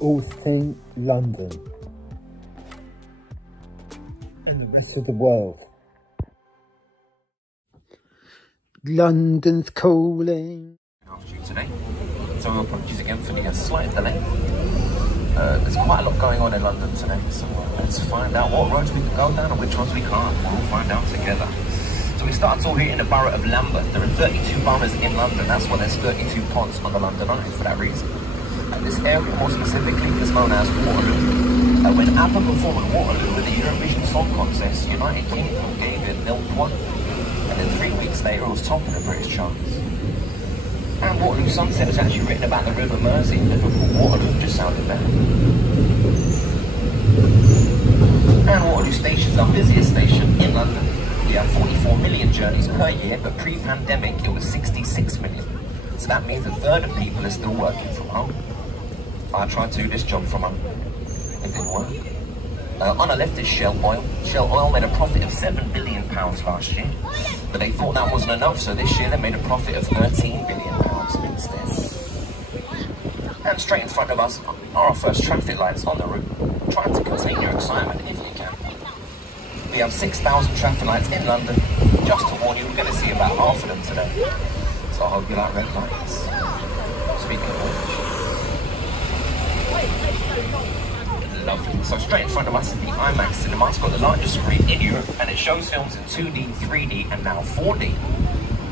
all things London and the rest of the world. London's calling. After you today, so apologies again for the slight delay. There's quite a lot going on in London today, so let's find out what roads we can go down and which ones we can't. We'll find out together. So we start all here in the borough of Lambeth. There are 32 boroughs in London. That's why there's 32 pods on the London Eye for that reason. And this area, more specifically, is known as Waterloo. When ABBA performed at Waterloo with the Eurovision Song Contest, United Kingdom gave it 0-1. And then 3 weeks later, it was top of the British charts. And Waterloo Sunset is actually written about the River Mersey. Liverpool Waterloo just sounded better. And Waterloo Station is our busiest station in London. We have 44 million journeys per year, but pre-pandemic it was 66 million. So that means a third of people are still working from home. I tried to do this job from home. It didn't work. On the left is Shell Oil. Shell Oil made a profit of £7 billion last year, but they thought that wasn't enough, so this year they made a profit of £13 billion instead. And straight in front of us are our first traffic lights on the route, trying to contain your excitement if you can. We have 6,000 traffic lights in London. Just to warn you, we're going to see about half of them today, so I hope you like red lights. Speaking of which, lovely. So straight in front of us is the IMAX cinema. It's got the largest screen in Europe, and it shows films in 2D, 3D, and now 4D.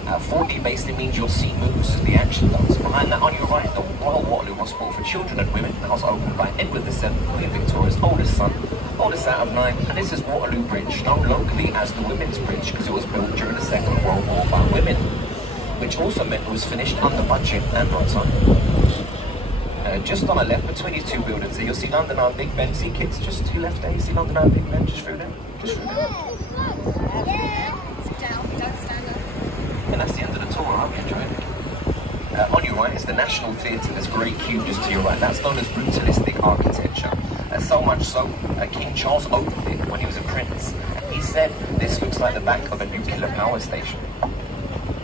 4D basically means you'll see moves as the action does. Behind that on your right, the Royal Waterloo Hospital for Children and Women. That was opened by Edward VII, Queen Victoria's oldest son, oldest out of 9. And this is Waterloo Bridge, known locally as the Women's Bridge, because it was built during the Second World War by women, which also meant it was finished under budget and on time. Just on the left, between these two buildings, you'll see London Eye Big Ben. See kids, just to your left there, you see London Eye Big Ben, just through there, just through there. And that's the end of the tour. I hope you enjoyed it. On your right is the National Theatre. There's great cube just to your right. That's known as brutalistic architecture. So much so, King Charles opened it when he was a prince. He said, "This looks like the back of a nuclear power station."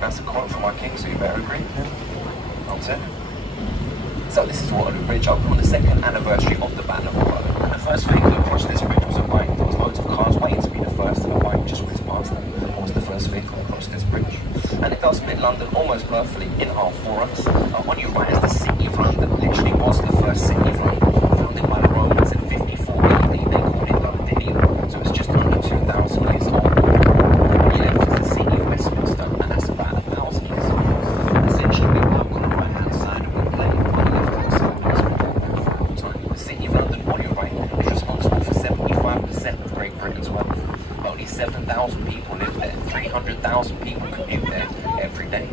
That's a quote from our king, so you better agree. I'll tell you. So this is Waterloo Bridge, opened on the 2nd anniversary of the Battle of Waterloo. And the first vehicle across this bridge was a bike. There was loads of cars waiting to be the first, and a bike just whizzed past them. It was the first vehicle across this bridge. And it does split London almost perfectly in half for us. On your right is the City of London. Literally was the first city of London, founded by the Romans in 54 AD. They called it Londinium, so it's just under 2,000 years old. On your left is the City of Westminster, and that's about 1,000 years old. Essentially, we walk on the right-hand side and we play on the left-hand side. The City of London, on your right, is responsible for 75% of Great Britain's wealth. Only 7,000 people live there. 300,000 people commute there every day.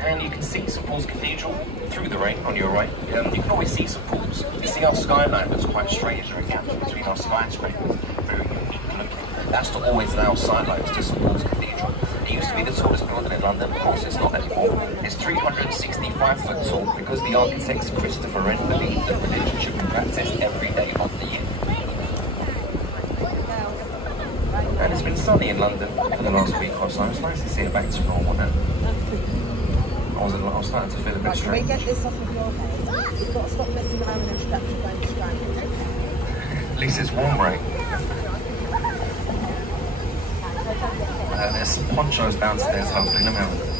And you can see St Paul's Cathedral through the rain on your right. You can always see St Paul's. You see our skyline that's quite straight. There are gaps between our skyscrapers. Very unique looking. That's to always allow sightlines to St Paul's Cathedral. It used to be the tallest building in London. Of course, it's not anymore. It's 365 foot tall because the architect Christopher Wren believed that religion should be practiced every day of the year. And it's been sunny in London for the last week or so. It's nice to see it back to normal now. I was starting to feel a bit strange. Can we get this off of your head? You've got to stop messing around with instruction by distracting. At least it's warm, right? There's some ponchos downstairs, hopefully. Let me have a look.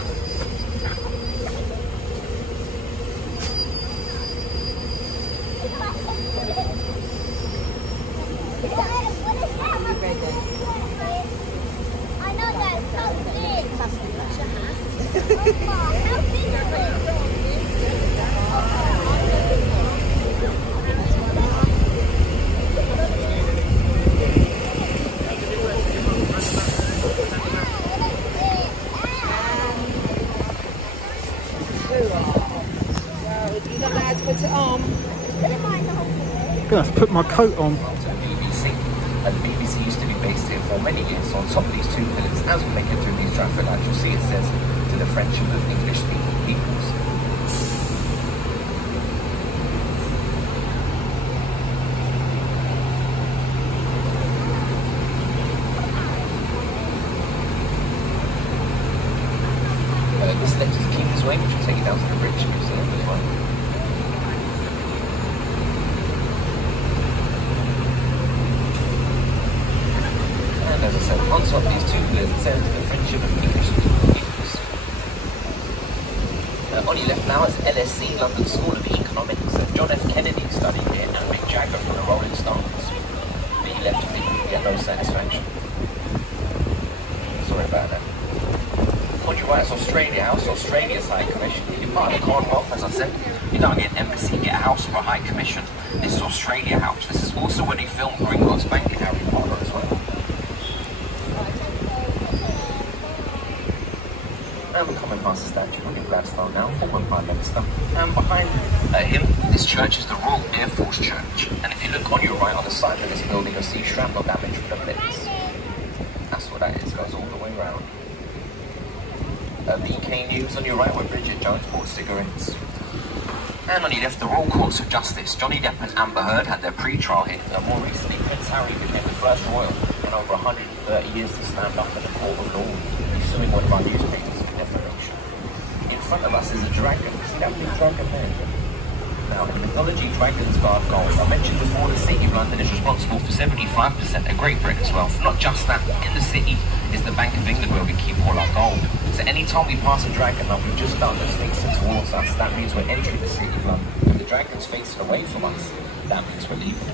I'm gonna have to put my coat on. BBC. The BBC used to be based here for many years. So on top of these two pillars, as we make it through these traffic lights, you'll see it says to the friendship of English-speaking peoples. This left is Kingsway, which will take you down to the British Museum as well. LSE, London School of Economics. John F. Kennedy studied here, and Mick Jagger from the Rolling Stones. But he left to think he could get no satisfaction. Sorry about that. On your right is Australia House, Australia's High Commission. You're part of the Commonwealth, as I said. You don't get an embassy, you get a house for a High Commission. This is Australia House. This is also where they filmed Gringotts Bank in Harry Potter as well. And we're coming past the statue of William Gladstone now, former Prime Minister. And behind him, this church is the Royal Air Force Church. And if you look on your right on the side of this building, you'll see shrapnel damage from the blitz. That's what that is, goes all the way around. BK News on your right, where Bridget Jones bought cigarettes. And on your left, the Royal Courts of Justice. Johnny Depp and Amber Heard had their pre-trial here. And more recently, Prince Harry became the first royal in over 130 years to stand up in the court of law. He's suing one of our newspapers for defamation. In front of us is a dragon. See that big dragon there? Now, in mythology, dragons guard gold. I mentioned before, the City of London is responsible for 75% of Great Britain's wealth. Not just that, in the city is the Bank of England where we keep all our gold. So any time we pass a dragon like we've just done that's facing towards us, that means we're entering the City of London. If the dragon's facing away from us, that means we're leaving.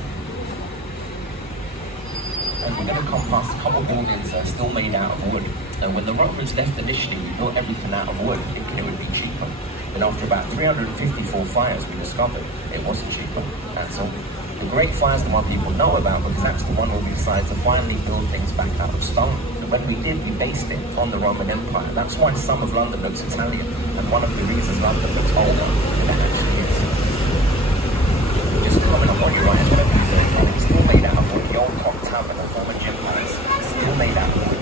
And we're going to come past a couple of buildings that are still made out of wood. And when the Romans left initially, we built everything out of wood, thinking it would be cheaper. And after about 354 fires, we discovered it wasn't cheaper. That's all. The Great Fire is the one people know about because that's the one where we decided to finally build things back out of stone. And when we did, we based it on the Roman Empire. That's why some of London looks Italian, and one of the reasons London looks older than it actually is. Just coming up on your right is going to be it's still made out of wood. The Old Cock Tavern, a former gym palace, is still made out of wood.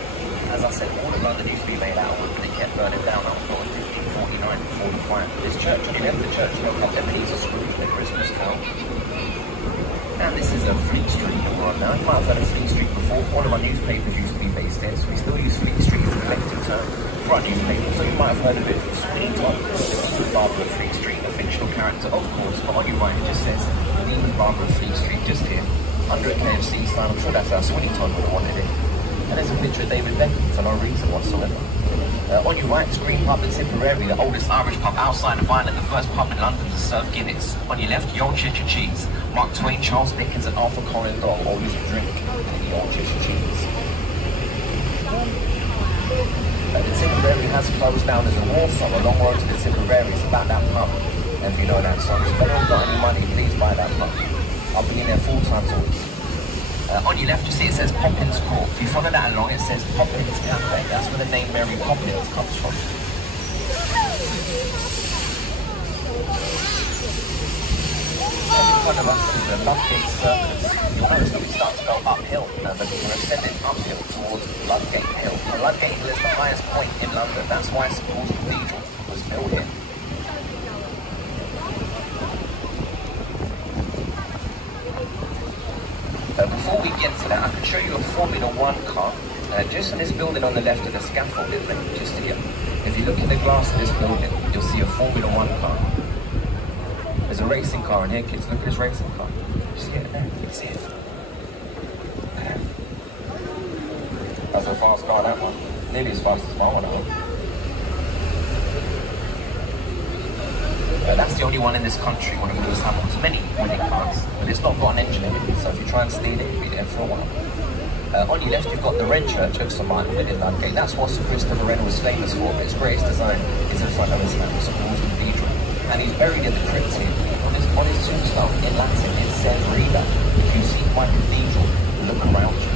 As I said, all of London used to be made out of wood, but they kept burning down after 1549 before the fire. This church, on the left of the church, you know, called Ebenezer Scrooge, the Christmas Carol. And this is a Fleet Street that we're on now. You might have heard of Fleet Street before. One of our newspapers used to be based there, so we still use Fleet Street as a collective term for our newspaper. So you might have heard of it. Sweeney Todd, Barbara Fleet Street, a fictional character, of course. But on your right, it just says Queen Barbara Fleet Street, just here, under a KFC sign. I'm sure that's how Sweeney Todd would have wanted it. And there's a picture of David Beckham for no reason whatsoever. On your right is Green Pub in Tipperary, the oldest Irish pub outside of Ireland, the first pub in London to serve Guinness. On your left, Old Cheshire Cheese. Mark Twain, Charles Dickens and Arthur Conan Doyle all used to drink the Old Cheshire Cheese. The Tipperary has closed down as a war song. A long road to the Tipperary is about that pub. And if you know that song, if anyone's got any money, please buy that pub. I'll be in there full time to week. On your left, you see it says Poppins Court. If you follow that along, it says Poppins Cafe. That's where the name Mary Poppins comes from. And in front of us is the Ludgate Circus. You'll notice that we start to go uphill, but we're ascending uphill towards Ludgate Hill. And Ludgate Hill is the highest point in London. That's why St Paul's Cathedral was built here. Before we get to that, I can show you a Formula One car. Just in this building on the left of the scaffolding, just here. If you look in the glass of this building, you'll see a Formula One car. There's a racing car in here, kids. Look at this racing car. Just see it there. See it? That's a fast car, that one. Nearly as fast as my one, I think. That's the only one in this country, one of Lewis Hamilton's many winning cars, but it's not got an engine in it, so if you try and steal it, you'll be there for a while. On your left, you've got the Wren Church of St Martin in Ludgate. That's what Sir Christopher Wren was famous for, but its greatest design is in front of his house, St Paul's Cathedral. And he's buried in the crypt here. On his tombstone, in Latin, it says, "Reader, if you see my cathedral, look around you."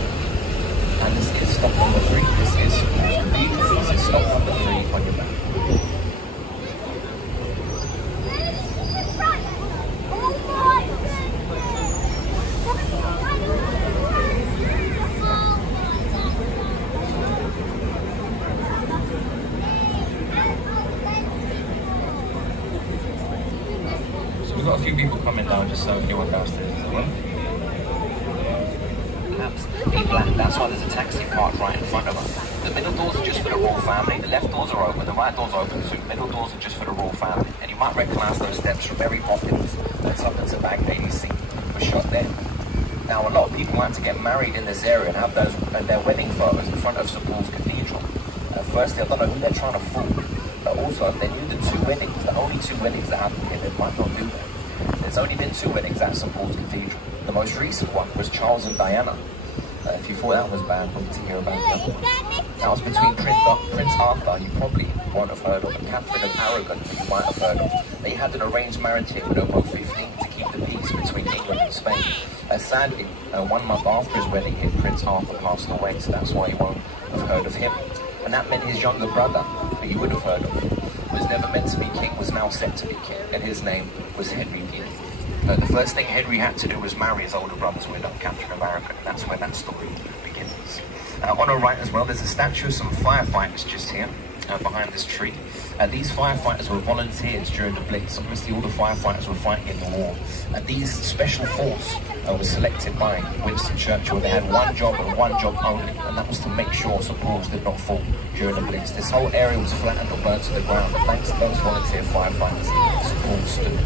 And this is stop number 3. This is St Paul's Cathedral. This is stop number 3 on your map. We've got a few people coming down just so anyone downstairs as well. Cabs, be black, that's why there's a taxi parked right in front of us. The middle doors are just for the royal family, the left doors are open, the right doors are open too. The middle doors are just for the royal family. And you might recognise those steps from Mary Poppins that's up into Baghdadi scene was shot there. Now a lot of people like to get married in this area and have their wedding photos in front of St Paul's Cathedral. Firstly, I don't know who they're trying to fool, but also they knew the only two weddings that happened might not do that. There's only been 2 weddings at St Paul's Cathedral. The most recent one was Charles and Diana. If you thought that was bad, wait to hear about the other one. That was between Prince Arthur, you probably won't have heard of, and Catherine of Aragon, who you might have heard of. They had an arranged marriage here when they were both 15 to keep the peace between England and Spain. Sadly, 1 month after his wedding here, Prince Arthur passed away, so that's why you won't have heard of him. And that meant his younger brother, who you would have heard of, was never meant to be king, was now set to be king, and his name was Henry VIII. The first thing Henry had to do was marry his older brother's widow, Catherine of Aragon, and that's where that story begins. On our right as well, there's a statue of some firefighters just here, behind this tree. These firefighters were volunteers during the Blitz. Obviously, all the firefighters were fighting in the war. These special force was selected by Winston Churchill. They had one job and one job only, and that was to make sure St Paul's did not fall during the Blitz. This whole area was flattened or burnt to the ground, but thanks to those volunteer firefighters, St Paul stood.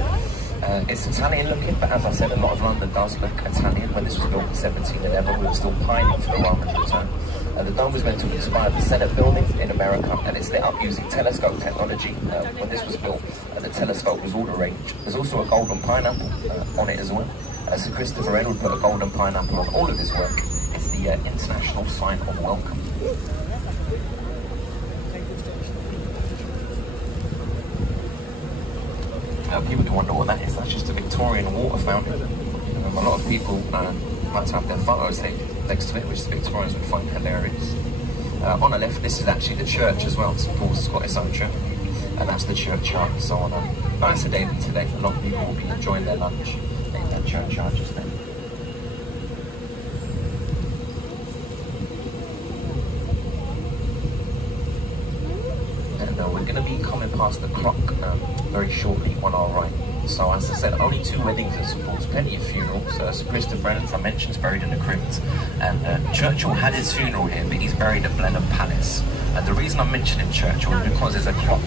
It's Italian looking, but as I said, a lot of London does look Italian. When this was built in 1711, we were still pining for the Roman return. The dome was meant to inspire the Senate building in America, and it's lit up using telescope technology. When this was built, the telescope was all the rage. There's also a golden pineapple on it as well. Sir Christopher Wren put a golden pineapple on all of his work. It's the international sign of welcome. People do wonder what that is. That's just a Victorian water fountain. A lot of people like to have their photos taken next to it, which the Victorians would find hilarious. On the left, this is actually the church as well. St Paul's has got its own church, and that's the churchyard. So on a nicer day than today, a lot of people will be enjoying their lunch in that churchyard just there. We're going to be coming past the clock very shortly on our right. So as I said, only 2 weddings at St Paul's, plenty of funerals. Sir Christopher Wren, as I mentioned, is buried in the crypt. And Churchill had his funeral here, but he's buried at Blenheim Palace. And the reason I'm mentioning Churchill is because there's a clock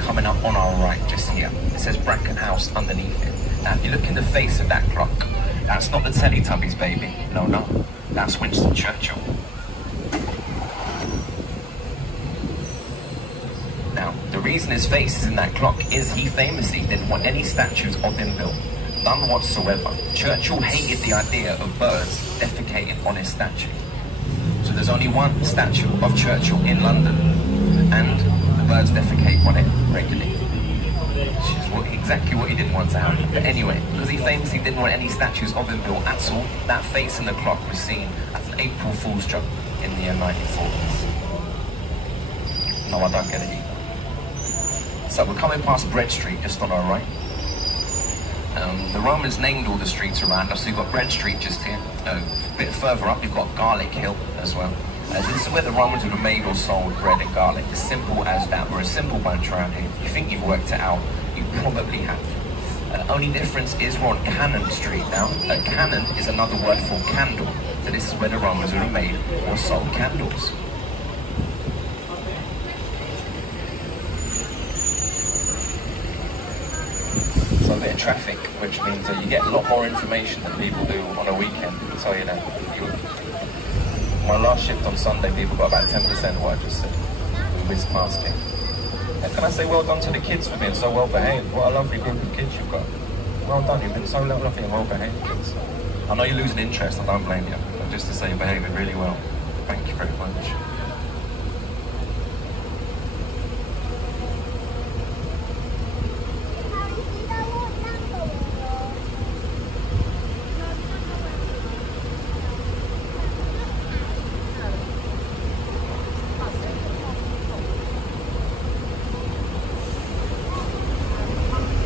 coming up on our right just here. It says Bracken House underneath it. Now if you look in the face of that clock, that's not the Teletubbies baby. No, that's Winston Churchill. Now, the reason his face is in that clock is he famously didn't want any statues of him built. None whatsoever. Churchill hated the idea of birds defecating on his statue. So there's only one statue of Churchill in London, and the birds defecate on it regularly. Which is exactly what he didn't want to happen. But anyway, because he famously didn't want any statues of him built at all, that face in the clock was seen as an April Fool's joke in the 1940s. No, I don't get it either. So we're coming past Bread Street just on our right. The Romans named all the streets around us. So you've got Bread Street just here. A bit further up, you've got Garlic Hill as well. This is where the Romans would have made or sold bread and garlic. As simple as that. We're a simple bunch around here. If you think you've worked it out, you probably have. Only difference is we're on Cannon Street now. Cannon is another word for candle. So this is where the Romans would have made or sold candles. So a bit of traffic, which means that you get a lot more information than people do on a weekend. I can tell you that. My last shift on Sunday, people got about 10% of what I just said. We whizzed past it. And can I say well done to the kids for being so well behaved? What a lovely group of kids you've got. Well done, you've been so lovely and well behaved kids. I know you're losing interest, I don't blame you. But just to say you're behaving really well. Thank you very much.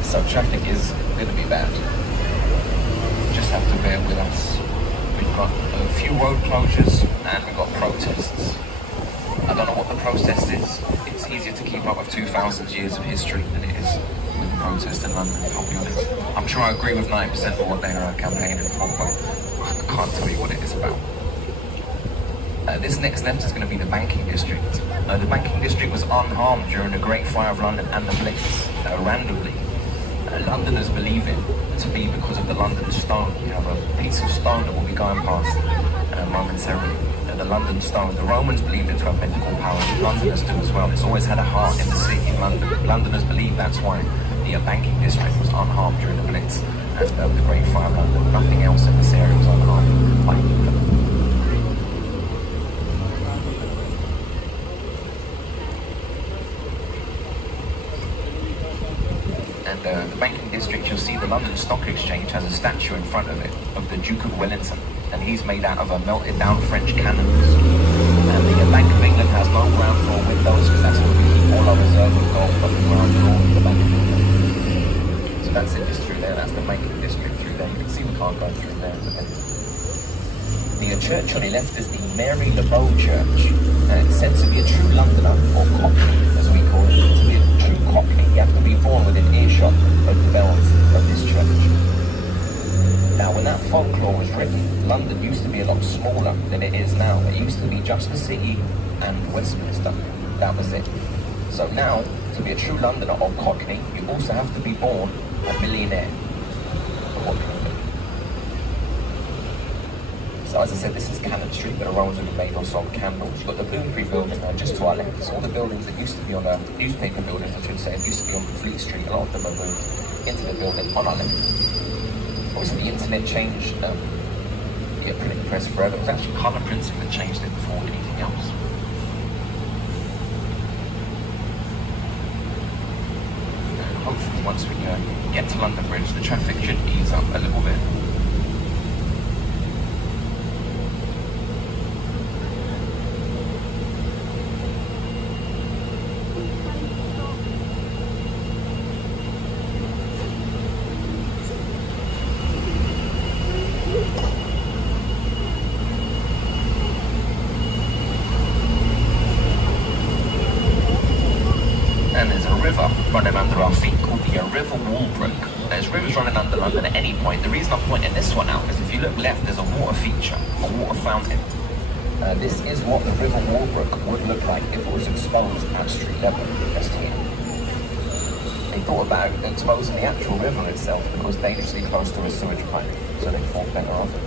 So traffic is going to be bad. Just have to bear with us. We've got a few road closures and we've got protests. I don't know what the protest is. It's easier to keep up with 2,000 years of history than it is with the protest in London, I'll be honest. I'm sure I agree with 90% of what they're campaigning for, but I can't tell you what it is about. This next left is going to be the banking district. The banking district was unharmed during the Great Fire of London and the Blitz, randomly. Londoners believe it to be because of the London Stone. You have a piece of stone that will be going past momentarily. The London Stone. The Romans believed it to have mythical powers. Londoners do as well. It's always had a heart in the city of London. Londoners believe that's why the the banking district was unharmed during the Blitz and the Great Fire of London. Nothing else in this area was unharmed by Hitler. And the banking district, you'll see the London Stock Exchange has a statue in front of it of the Duke of Wellington, and he's made out of melted down French cannons. And the Bank of England has no ground floor windows because that's where we keep all our reserve of gold, but the ground floor of the Bank of England. So that's it, just through there. That's the banking district through there. You can see the car going through there. The church on your left is the Mary Le Beau Church. It's said to be a true Londoner, or Cockney, as we call it. To be a true Cockney, you have to be born within earshot of the bells of this church. Now, when that folklore was written, London used to be a lot smaller than it is now. It used to be just the city and Westminster. That was it. So now, to be a true Londoner or Cockney, you also have to be born a millionaire. So as I said, this is Cannon Street, where the Romans would have made or sold candles. You've got the Bloomsbury building just to our left. So all the buildings that used to be on newspaper buildings, I should say, used to be on Fleet Street. A lot of them are moved into the building on our left. Obviously, the internet changed the printing press forever. It was actually colour printing that changed it before anything else. And hopefully, once we get to London Bridge, the traffic should ease up a little bit. Running under our feet called the River Walbrook. There's rivers running under London at any point. The reason I'm pointing this one out is if you look left, there's a water feature, a water fountain. This is what the River Walbrook would look like if it was exposed at street level, just here. They thought about exposing the actual river itself, but it was dangerously close to a sewage pipe, so they thought better of it.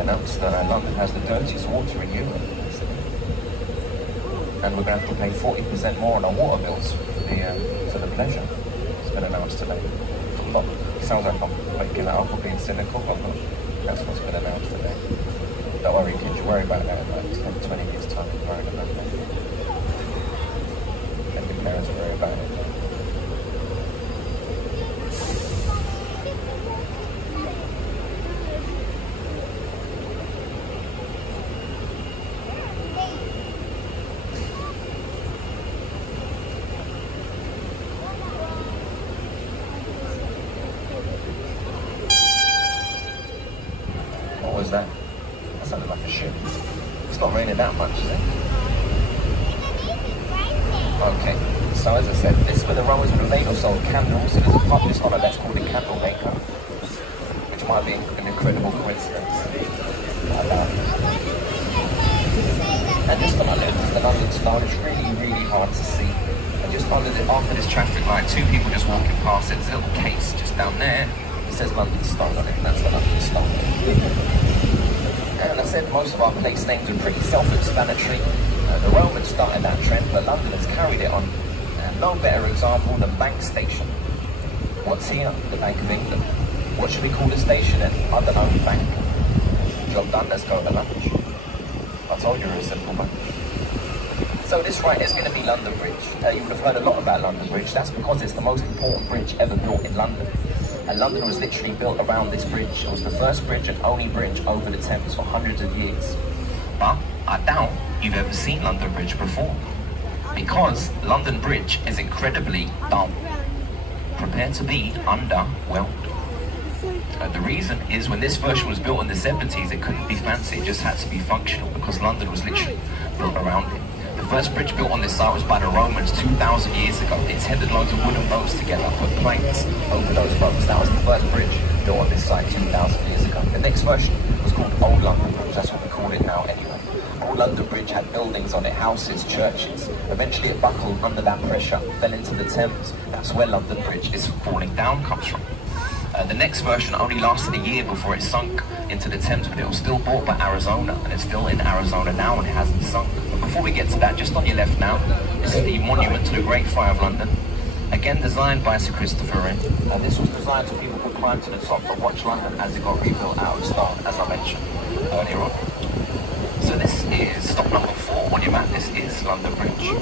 Announced that London has the dirtiest water in Europe, and we're going to have to pay 40% more on our water bills for the pleasure. It's been announced today. It sounds like I'm making that up or being cynical, but that's what's been announced today. Don't worry, kids, you worry about that in like 10, 20 years' time. You're worrying about that. And the parents worry about it. What was that? That sounded like a ship. It's not raining that much, is it? Okay, so as I said, this is where the Romans would have made or sold candles. There's a pub just on the left called the Candle Maker, which might be an incredible coincidence. And just on the left, the London Star is really, really hard to see. And just after this traffic light, two people just walking past it. There's a little case just down there. It says London Star on it, and that's the London Star. And I said most of our place names are pretty self-explanatory. The Romans started that trend, but London has carried it on. And no better example than Bank Station. What's here? The Bank of England. What should we call the station then? I don't know, bank. Job done, let's go to lunch. I told you it was a simple bunch. So this right is going to be London Bridge. You would have heard a lot about London Bridge. That's because it's the most important bridge ever built in London. And London was literally built around this bridge. It was the first bridge and only bridge over the Thames for hundreds of years. But I doubt you've ever seen London Bridge before, because London Bridge is incredibly dull. Prepare to be underwhelmed. The reason is when this version was built in the 70s, it couldn't be fancy, it just had to be functional because London was literally built around it. The first bridge built on this site was by the Romans 2,000 years ago. They tethered loads of wooden boats together, put planks over those boats. That was the first bridge built on this site 2,000 years ago. The next version was called Old London Bridge, that's what we call it now anyway. Old London Bridge had buildings on it, houses, churches. Eventually it buckled under that pressure, fell into the Thames. That's where London Bridge is falling down comes from. The next version only lasted a year before it sunk into the Thames, but it was still bought by Arizona, and it's still in Arizona now, and it hasn't sunk. But before we get to that, just on your left now, this is the monument to the Great Fire of London. Again, designed by Sir Christopher Wren. This was designed so people could climb to the top and watch London as it got rebuilt out of stone, as I mentioned earlier on. So this is stop number 4 on your map. This is London Bridge.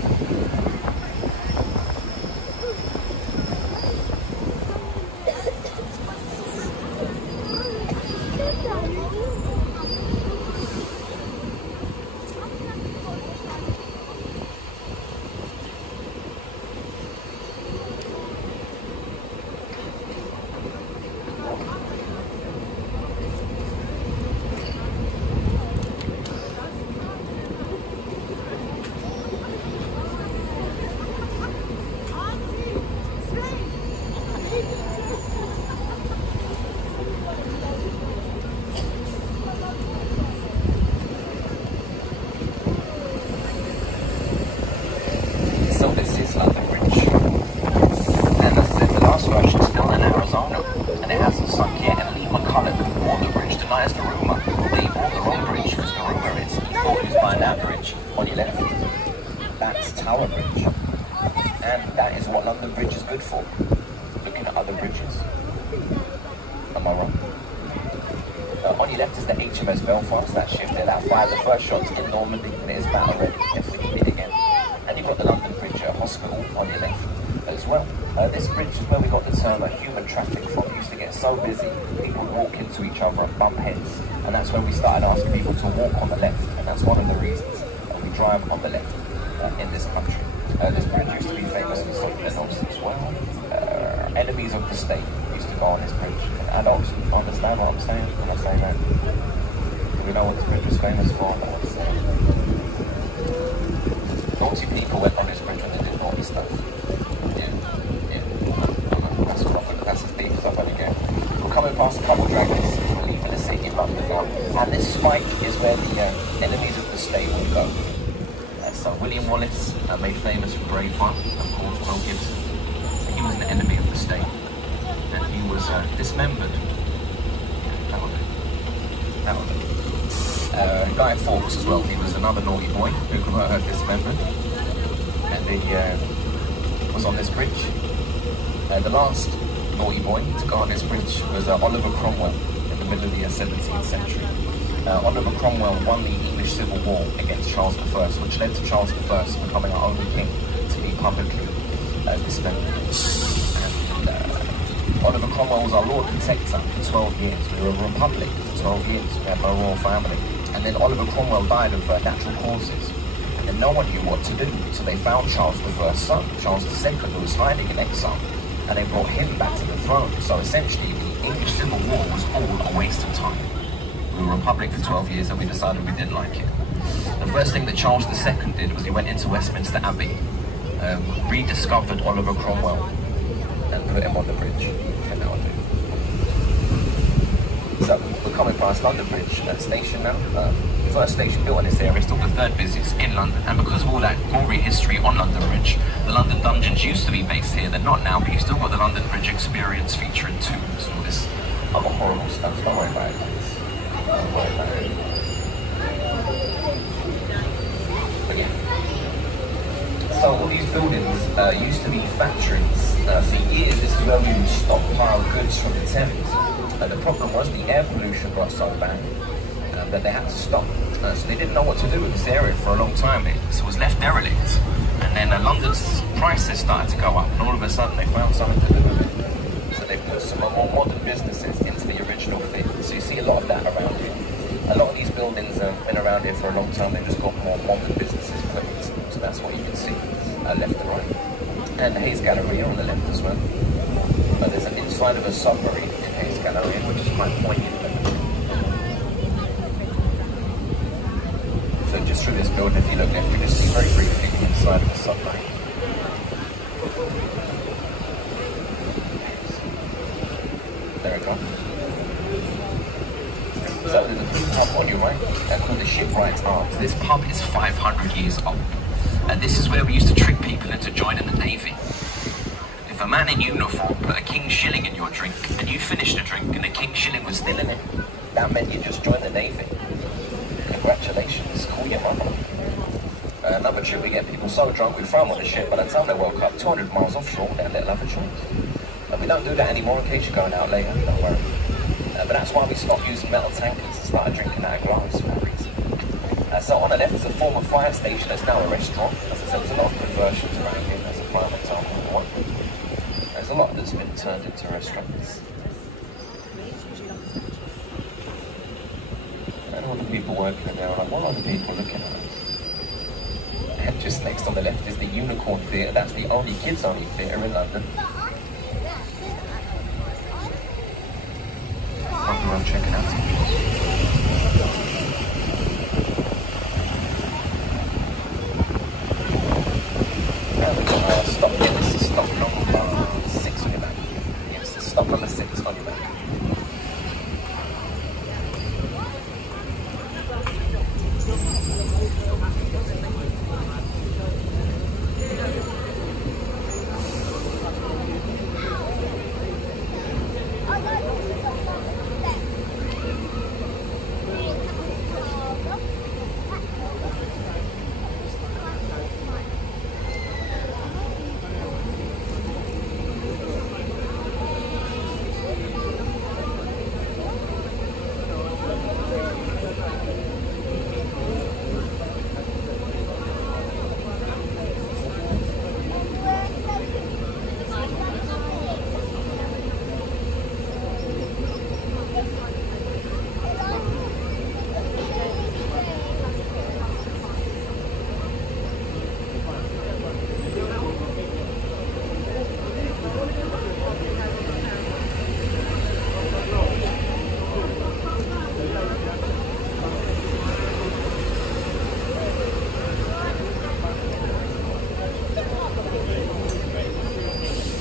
On your left is the HMS Belfast, that ship there, that fired the first shots in Normandy, and it is battle ready, definitely hit again. And you've got the London Bridge Hospital on your left as well. This bridge is where we got the term human traffic from. It used to get so busy, people would walk into each other and bump heads, and that's when we started asking people to walk on the left, and that's one of the reasons we drive on the left in this country. This bridge used to be famous for something else as well. Enemies of the state used to go on this bridge. And adults understand what I'm saying when I say that. We know what this bridge was famous for. Naughty people went on this bridge when they did naughty stuff. That's proper, that's as deep as I've ever get. We're coming past a couple of dragons. We're leaving the city of London now. And this spike is where the enemies of the state would go. So William Wallace, made famous for Braveheart, of course, Mel Gibson. He was an enemy of the state, and he was dismembered. That was it. Guy Fawkes as well, he was another naughty boy who got dismembered, and he was on this bridge. The last naughty boy to go on this bridge was Oliver Cromwell in the middle of the 17th century. Oliver Cromwell won the English Civil War against Charles I, which led to Charles I becoming our only king to be publicly dismembered. And Oliver Cromwell was our Lord Protector for 12 years. We were a republic for 12 years. We had no royal family. And then Oliver Cromwell died of natural causes. And then no one knew what to do. So they found Charles I's son, Charles II, who was hiding in exile. And they brought him back to the throne. So essentially, the English Civil War was all a waste of time. We were a republic for 12 years and we decided we didn't like it. The first thing that Charles II did was he went into Westminster Abbey, rediscovered Oliver Cromwell and put him on the bridge. So we're coming past London Bridge station now. First station built in this area, still the third busiest in London, and because of all that gory history on London Bridge, the London Dungeons used to be based here. They're not now, but you've still got the London Bridge experience featuring tombs and all this other horrible stuff. Don't worry about it. Don't worry about it. But yeah. So all these buildings used to be factories. For years, this is where we would stockpile goods from the Thames. The problem was the air pollution got so bad that they had to stop. So they didn't know what to do with this area for a long time. It was left derelict. And then London's prices started to go up, and all of a sudden they found something to do with it. So they put some more modern businesses into the original fit. So you see a lot of that around here. A lot of these buildings have been around here for a long time. They've just got more modern businesses put into them. So that's what you can see left and right. And the Hayes Galleria on the left as well. There's an inside of a submarine in Hayes Galleria, which is quite poignant. So just through this building, if you look left, you just see very briefly the inside of a submarine. There we go. So there's a big pub on your right, called the Shipwrights Arms. This pub is 500 years old. And this is where we used to trick people into joining the Navy. If man in uniform put a king shilling in your drink, and you finished the drink and the king shilling was still in it. That meant you just joined the Navy. Congratulations, call your mama. Another trip, we get people so drunk we throw them on the ship. By the time they woke up 200 miles offshore, they're a little have a choice. We don't do that anymore in case you're going out later, don't worry. But that's why we stopped using metal tankers and started drinking out of glass for a reason. So on the left is a former fire station that's now a restaurant. As I said, there's a lot of conversions around here. That's a prime example of one. There's a lot that's been turned into restaurants. And all the people working in there are like, what are the people looking at us? And just next on the left is the Unicorn Theatre. That's the only kids-only theatre in London. I'm checking out TV. Stop. Yeah, this is stop number 6 on your back. Yes, stop number 6 on your back.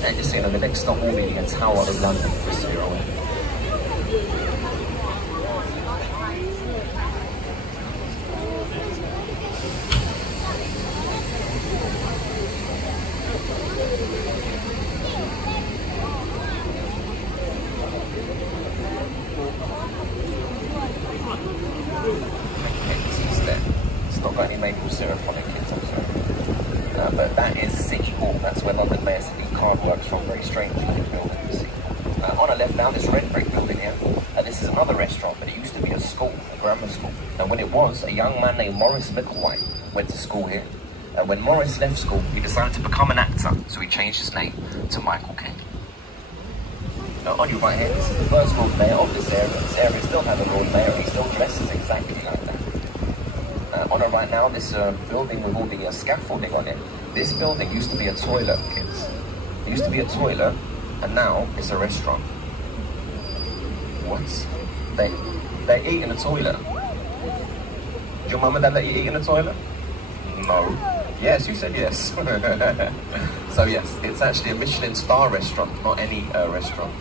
And you see, the next stop will be the Tower of London, just so you're aware. It's not got any maple syrup on it, kids, I'm sorry. But that is City Hall. That's where London Mayor Sadiq Khan works from. Very strange looking building to see. On the left now, this red brick building here. This is another restaurant, but it used to be a school, a grammar school. And when it was, a young man named Maurice Micklewhite went to school here. When Maurice left school, he decided to become an actor, so he changed his name to Michael Caine. On your right hand, this is the first Lord Mayor of this area. This area still has a Lord Mayor, he still dresses exactly like that. On the right now, this building with all the scaffolding on it. This building used to be a toilet, kids. It used to be a toilet, and now it's a restaurant. What? They eat in a toilet. Did your mum and dad let you eat in a toilet? No. Yes, you said yes. So yes, it's actually a Michelin star restaurant, not any restaurant.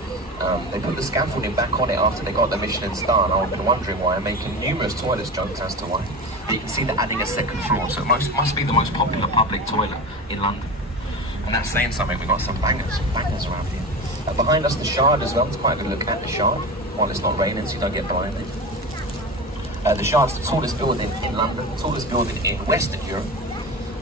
They put the scaffolding back on it after they got the Michelin star, and I've been wondering why, making numerous toilets jokes as to why. But you can see they're adding a second floor, so it must be the most popular public toilet in London. And that's saying something. We've got some bangers around here. Behind us, the Shard as well. It's quite a good look at the Shard while it's not raining, so you don't get blinded. The Shard's the tallest building in London, the tallest building in Western Europe.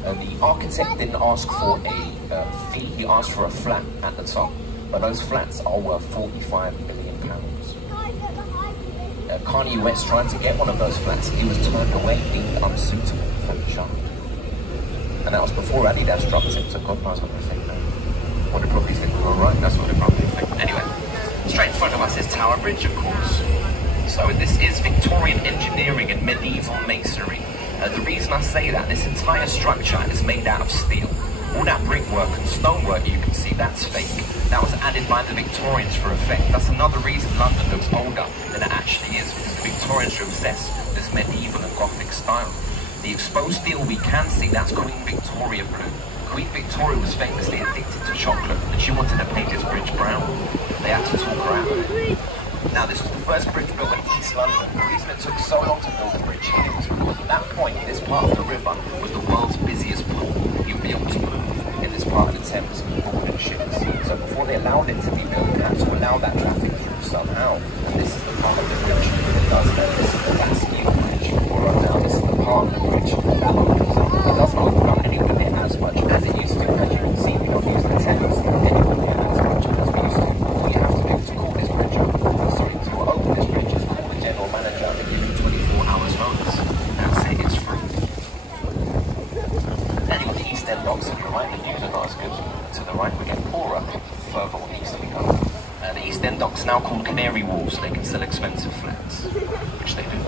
The architect didn't ask for a fee, he asked for a flat at the top. But those flats are worth £45 million. Kanye West tried to get one of those flats. He was turned away, being unsuitable for the job. And that was before Adidas dropped it, so God knows what they think now. What they probably think, all right, that's what they probably think. Anyway, straight in front of us is Tower Bridge, of course. So this is Victorian engineering and medieval masonry. The reason I say that, this entire structure is made out of steel. All that brickwork and stonework you can see, that's fake. That was added by the Victorians for effect. That's another reason London looks older than it actually is, because the Victorians are obsessed with this medieval and Gothic style. The exposed steel we can see, that's Queen Victoria blue. Queen Victoria was famously addicted to chocolate, and she wanted to paint this bridge brown. They had to talk her out of it. Now, this was the first bridge built in East London. The reason it took so long to build the bridge here was because at that point, this part of the river was the world's busiest pool. You'd be able to move in this part of the Thames boarding ships. So allow that traffic through somehow. And this is the part of the bridge that does that. This is the Basque Bridge. Alright, now this is the part of the bridge that opens up. It doesn't open up anywhere near as much as it used to. As you can see, we don't use the Thames anywhere near as much as we used to. All you have to do to call this bridge up, to open this bridge, is call the general manager and give him 24 hours notice. That's it, it's free. Then you've got the East End docks on your right, the views are not as good. To the right, we get poorer, further on east we go. The East End docks now called Canary Wharf, so they can sell expensive flats, which they do.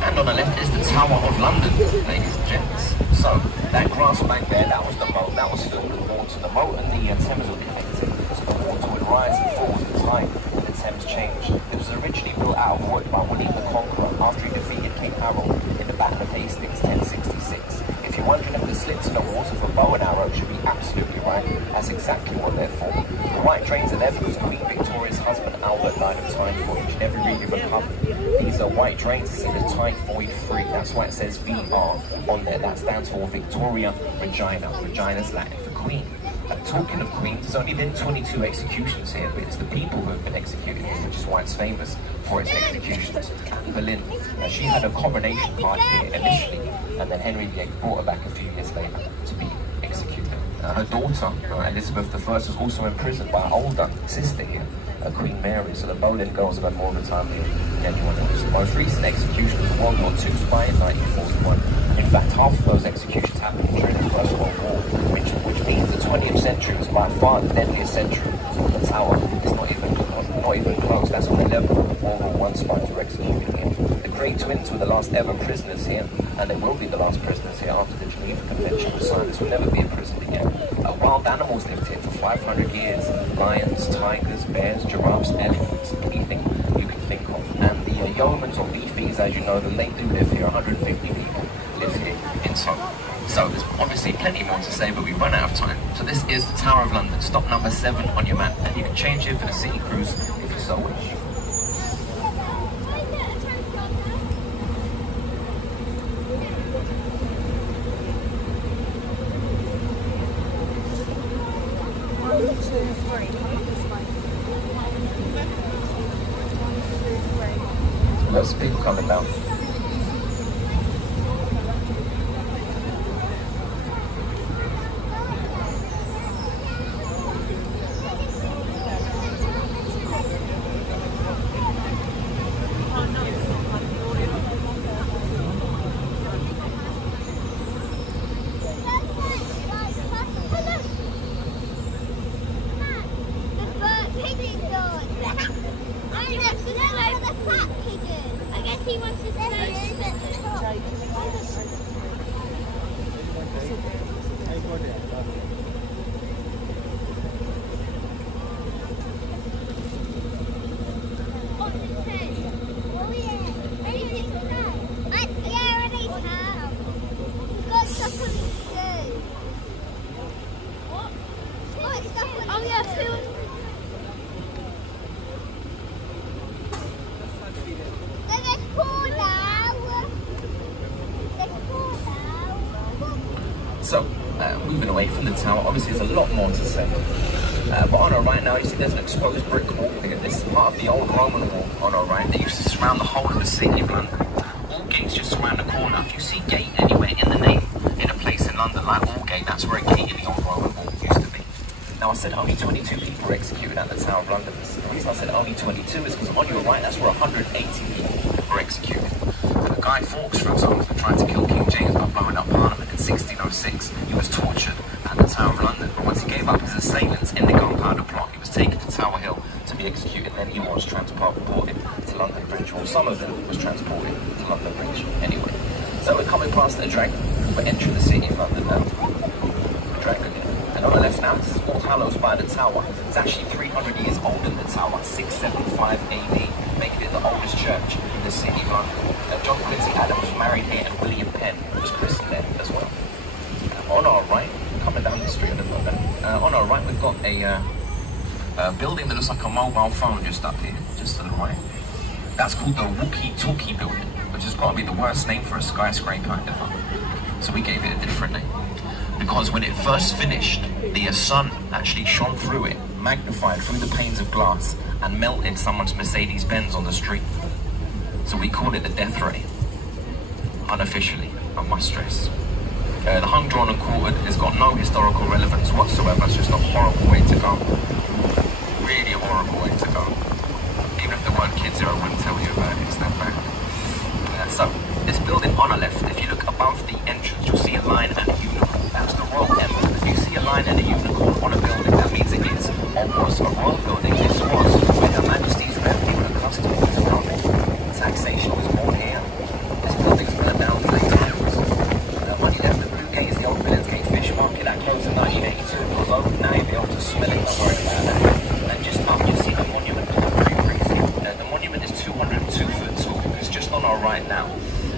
And on the left is the Tower of London, ladies and gents. So, that grass bank there, that was the moat, that was filled with water. The moat and the Thames were connected, so the water would rise and fall with time when the Thames changed. It was originally built out of wood by William the Conqueror after he defeated King Harold in the Battle of Hastings, 1066. If you're wondering if the slits in the walls of a bow and arrow should be absolutely right, that's exactly what they're for. The white drains are there because Queen Victoria's husband Albert died of typhoid, which never really recovered. These are white drains instead of typhoid free. That's why it says VR on there. That stands for Victoria Regina. Regina's Latin for Queen. Talking of queens, there's only been 22 executions here, but it's the people who have been executed, which is why it's famous for its executions. Anne Boleyn, she had a coronation party here initially, and then Henry VIII brought her back a few years later to be executed. Her daughter, Elizabeth I, was also imprisoned by her older sister here, Queen Mary, so the Boleyn girls have had more of a time here than anyone else. The most recent execution was World War II spy in 1941. In fact, half of those executions happened during the First World War, which means the 20th century was by far the deadliest century. The Tower is not even close. That's when 11 World War I spies were executed here. The Great Twins were the last ever prisoners here, and they will be the last prisoners here after the Geneva Convention was signed. This will never be imprisoned again. Wild animals lived here for 500 years. Lions, tigers, bears, giraffes, elephants, anything you can think of. And the yeomans or leafies, as you know, they do live here. 150 people live here in Soho. So there's obviously plenty more to say, but we've run out of time. So this is the Tower of London, stop number 7 on your map, and you can change it for the city cruise if you so wish. Lots of people coming down. So, moving away from the tower, obviously there's a lot more to say. But on our right now, you see there's an exposed brick wall. This is part of the old Roman wall on our right. They used to surround the whole of the city of London. Aldgate's just around the corner. If you see gate anywhere in the name, in a place in London like Aldgate, that's where a gate in the old Roman wall used to be. Now I said only 22 people were executed at the Tower of London. The reason I said only 22 is because on your right, that's where 180 people were executed. Guy Fawkes, for example, tried to kill King James by blowing up Parliament in 1606. He was tortured at the Tower of London, but once he gave up his assailants in the Gunpowder Plot, he was taken to Tower Hill to be executed, and then he was transported to London Bridge, or some of them was transported to London Bridge anyway. So we're coming past the Dragon, we're entering the city of London now. The Dragon here. And on the left now, this is All Hallows by the Tower. It's actually 300 years older than the Tower, 675 AD, making it the oldest church in the city of London. John Quincy Adams was married here, and William Penn was christened there as well. On our right, coming down the street a little bit, on our right we've got a building that looks like a mobile phone just up here, just to the right. That's called the Walkie Talkie Building, which has got to be the worst name for a skyscraper ever. So we gave it a different name. Because when it first finished, the sun actually shone through it, magnified through the panes of glass, and melt in someone's Mercedes-Benz on the street. So we call it the death ray. Unofficially, I must stress. The hung, drawn and quartered has got no historical relevance whatsoever. It's just a horrible way to go. Really a horrible way to go. Even if there weren't kids here, I wouldn't tell you about it. It's that bad. So, this building on our left, if you look above the entrance, you'll see a lion and a unicorn. That's the royal emblem. If you see a lion and a unicorn on a building, that means it is or was a royal building. This was where Her Majesty's revenue and customs was founded. Taxation was born here. This building's burned down 3 times. Money left. The Blue Gate is the old Billingsgate Fish Market that closed in 1982. It was open. Now you'll be able to smell it. Don't worry about that. And just up, you see the monument very briefly. The monument is 202 foot tall. It's just on our right now.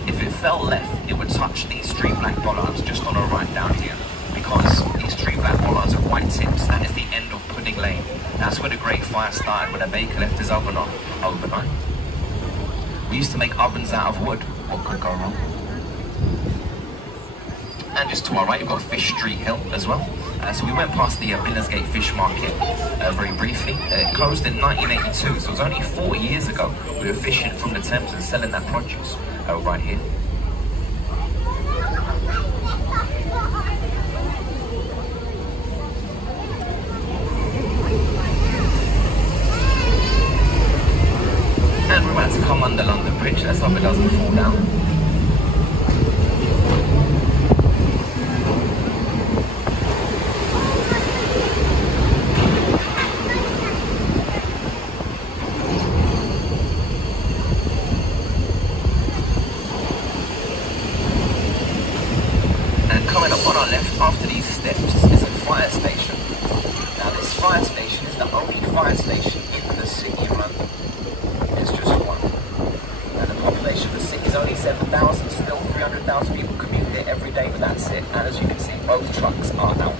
If it fell left, it would touch these 3 black bollards just on our right down here. Because these 3 black bollards are white tips. That is the end of Pudding Lane. That's where the Great Fire started, when a baker left his oven on overnight. We used to make ovens out of wood. What could go wrong? And just to our right, you've got Fish Street Hill as well. So we went past the Billingsgate Fish Market very briefly. It closed in 1982, so it was only 4 years ago we were fishing from the Thames and selling that produce right here. And we're about to come under London Bridge. Let's hope it doesn't fall down. Coming up on our left after these steps is a fire station. Now this fire station is the only fire station in the city of London. It's just one. And the population of the city is only 7,000, still 300,000 people commute here every day, but that's it. And as you can see, both trucks are out.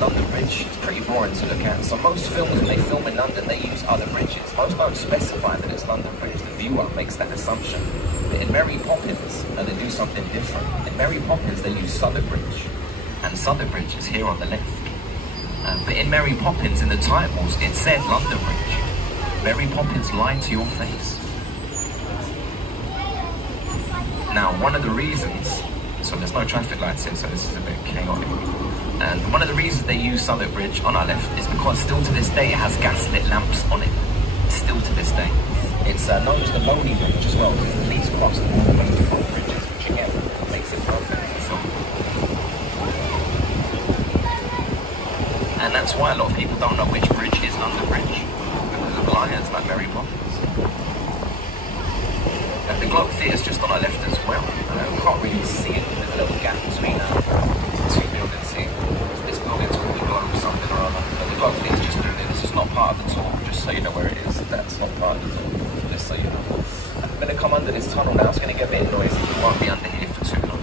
London Bridge is pretty boring to look at. So most films, when they film in London, they use other bridges. Most don't specify that it's London Bridge. The viewer makes that assumption. But in Mary Poppins, they do something different. In Mary Poppins, they use Southwark Bridge. And Southwark Bridge is here on the left. But in Mary Poppins, in the titles, it said London Bridge. Mary Poppins lied to your face. Now, one of the reasons, so there's no traffic lights here, so this is a bit chaotic. And one of the reasons they use Southwark Bridge on our left is because still to this day it has gaslit lamps on it. Still to this day. It's known as the Lonely Bridge as well, because it's the least crossed of all the main bridges, which again makes it perfect for film. And that's why a lot of people don't know which bridge is London Bridge, because of liars like Mary Poppins. And the Globe Theatre is just on our left as well. We can't really see it, there's a little gap between the 2 buildings here. This building's called the Globe something or other. But the Globe Theatre is just doing it. This is not part of the tour, just so you know where it is. That's not part of the tour, just so you know. I'm going to come under this tunnel now. It's going to get a bit noisy. We won't be under here for too long.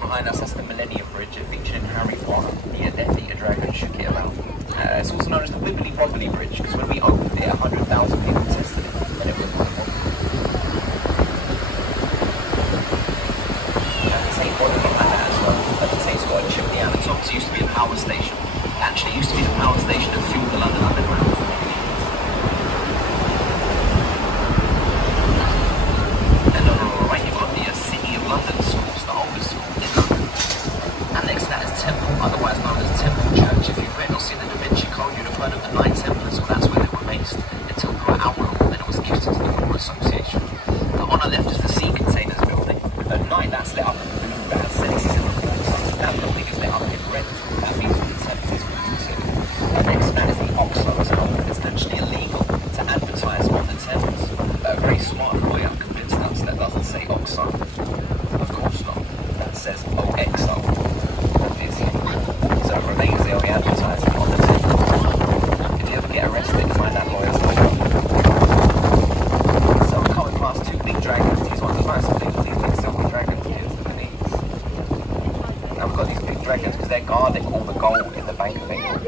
Behind us, that's the Millennium Bridge, featured in Harry Potter. The Death Eater dragon shook it about. It's also known as the Wibbly Wobbly Bridge, because when we opened it, 100,000 people tested it, and it was the Tate Modern like that as well. The Tate's got a chimney out the top. It used to be a power station. Actually, it used to be the power station that fueled the London Underground. And on the right, you've got the City of London schools, the oldest school. And next to that is Temple, otherwise known as Temple Church. If you've read or seen the Da Vinci Code, you'd have heard of the Knights Templars, so that's where they were based until they were outlawed, and it was gifted to the Royal Association. Now, on our left is the Sea Containers building. At night, that's lit up with blue bands. very smart boy have convinced us that doesn't say OXO. Of course not. That says OXO. Obviously. So it remains the only advertising on the tin. If you ever get arrested, find that lawyer's logo. So we're coming past two big dragons. These ones are nice, but these big silver dragons here, look at these. Now we've got these big dragons because they're guarding all the gold in the Bank of England.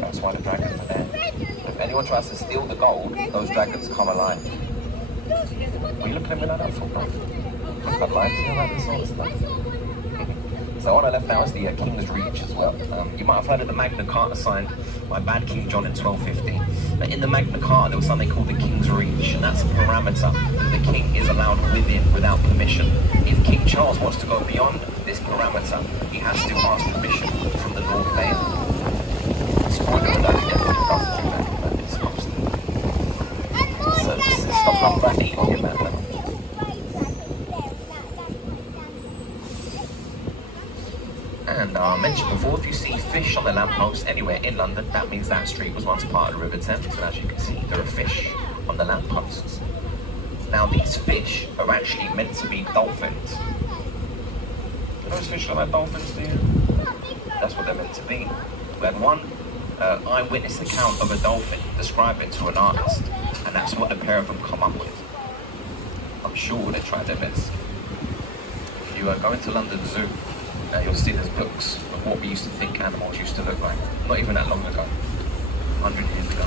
That's why the dragons are there. If anyone tries to steal the gold, those dragons come alive. What are you looking at me like that for, bro? I'd lie to you about this sort of stuff. So on our left now is the King's Reach as well. You might have heard of the Magna Carta signed by Bad King John in 1250. But in the Magna Carta there was something called the King's Reach, and that's a parameter that the king is allowed within without permission. If King Charles wants to go beyond this parameter, he has to ask permission from the Lord Mayor. Spoiler alert, he definitely doesn't do that, but it's supposed to. So this is stop number 8 on your map level. And I mentioned before, if you see fish on the lamppost anywhere in London, that means that street was once part of the River Thames, and as you can see, there are fish on the lampposts. Now these fish are actually meant to be dolphins. Do those fish look like dolphins to you? That's what they're meant to be. We had one eyewitness account of a dolphin describe it to an artist, and that's what the pair of them come up with. I'm sure they tried their best. If you go into London Zoo, you'll see there's books of what we used to think animals used to look like. Not even that long ago, 100 years ago.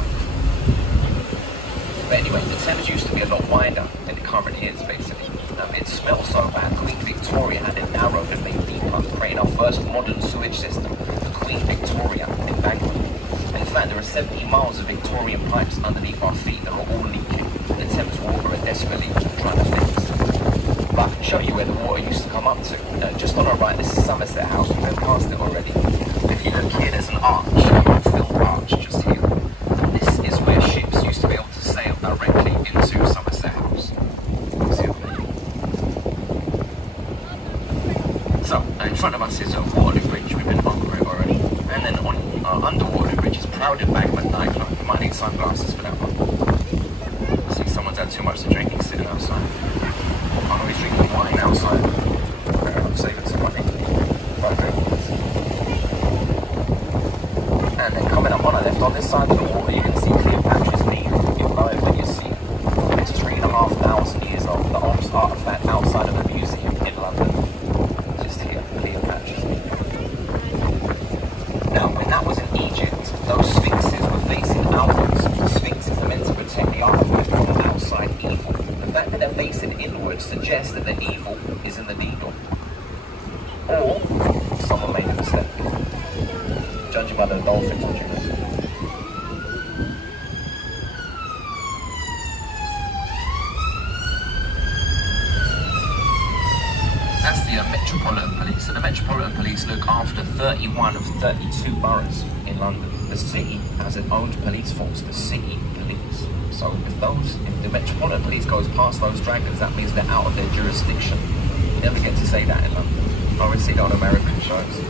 But anyway, the Thames used to be a lot wider than it currently is, basically. It smelled so bad, Queen Victoria had it narrowed and made deeper, creating our first modern sewage system, the Queen Victoria in Bangkok. And in fact, there are 70 miles of Victorian pipes underneath our feet that are all leaking. The Thames water are desperately trying to fix. But I can show you where the water used to come up to. Just on our right, this is Somerset House. We've been past it already. If you look here, there's an arch, a film arch just here. This is where ships used to be able to sail directly into Somerset House. See what I mean? So, in front of us is a Waterloo Bridge. We've been over it already. And then on under Waterloo Bridge is Proud Embankment nightclub. You might need sunglasses for that one. See, someone's had too much to drink. He's sitting outside. I'm always drinking wine outside. I'm saving some money. And then coming up on our left, on this side of the water, you're going to see Cleopatra's Needle. You'll know it when you see it. It's 3,500 years old, the oldest artifact outside of a museum in London. Just here, Cleopatra's Needle. Now, when that was in Egypt, those sphinxes were facing outwards. The sphinxes are meant to protect the artifact from outside evil. The fact that they're facing inwards suggests that the evil is in the needle. Or someone made a mistake. Judging by the dolphins, what do you mean? That's the Metropolitan Police. So the Metropolitan Police look after 31 of 32 boroughs in London. The city has its own police force, the City Police. So if the Metropolitan Police goes past those dragons, that means they're out of their jurisdiction. You never get to say that in London. I always see that on American shows.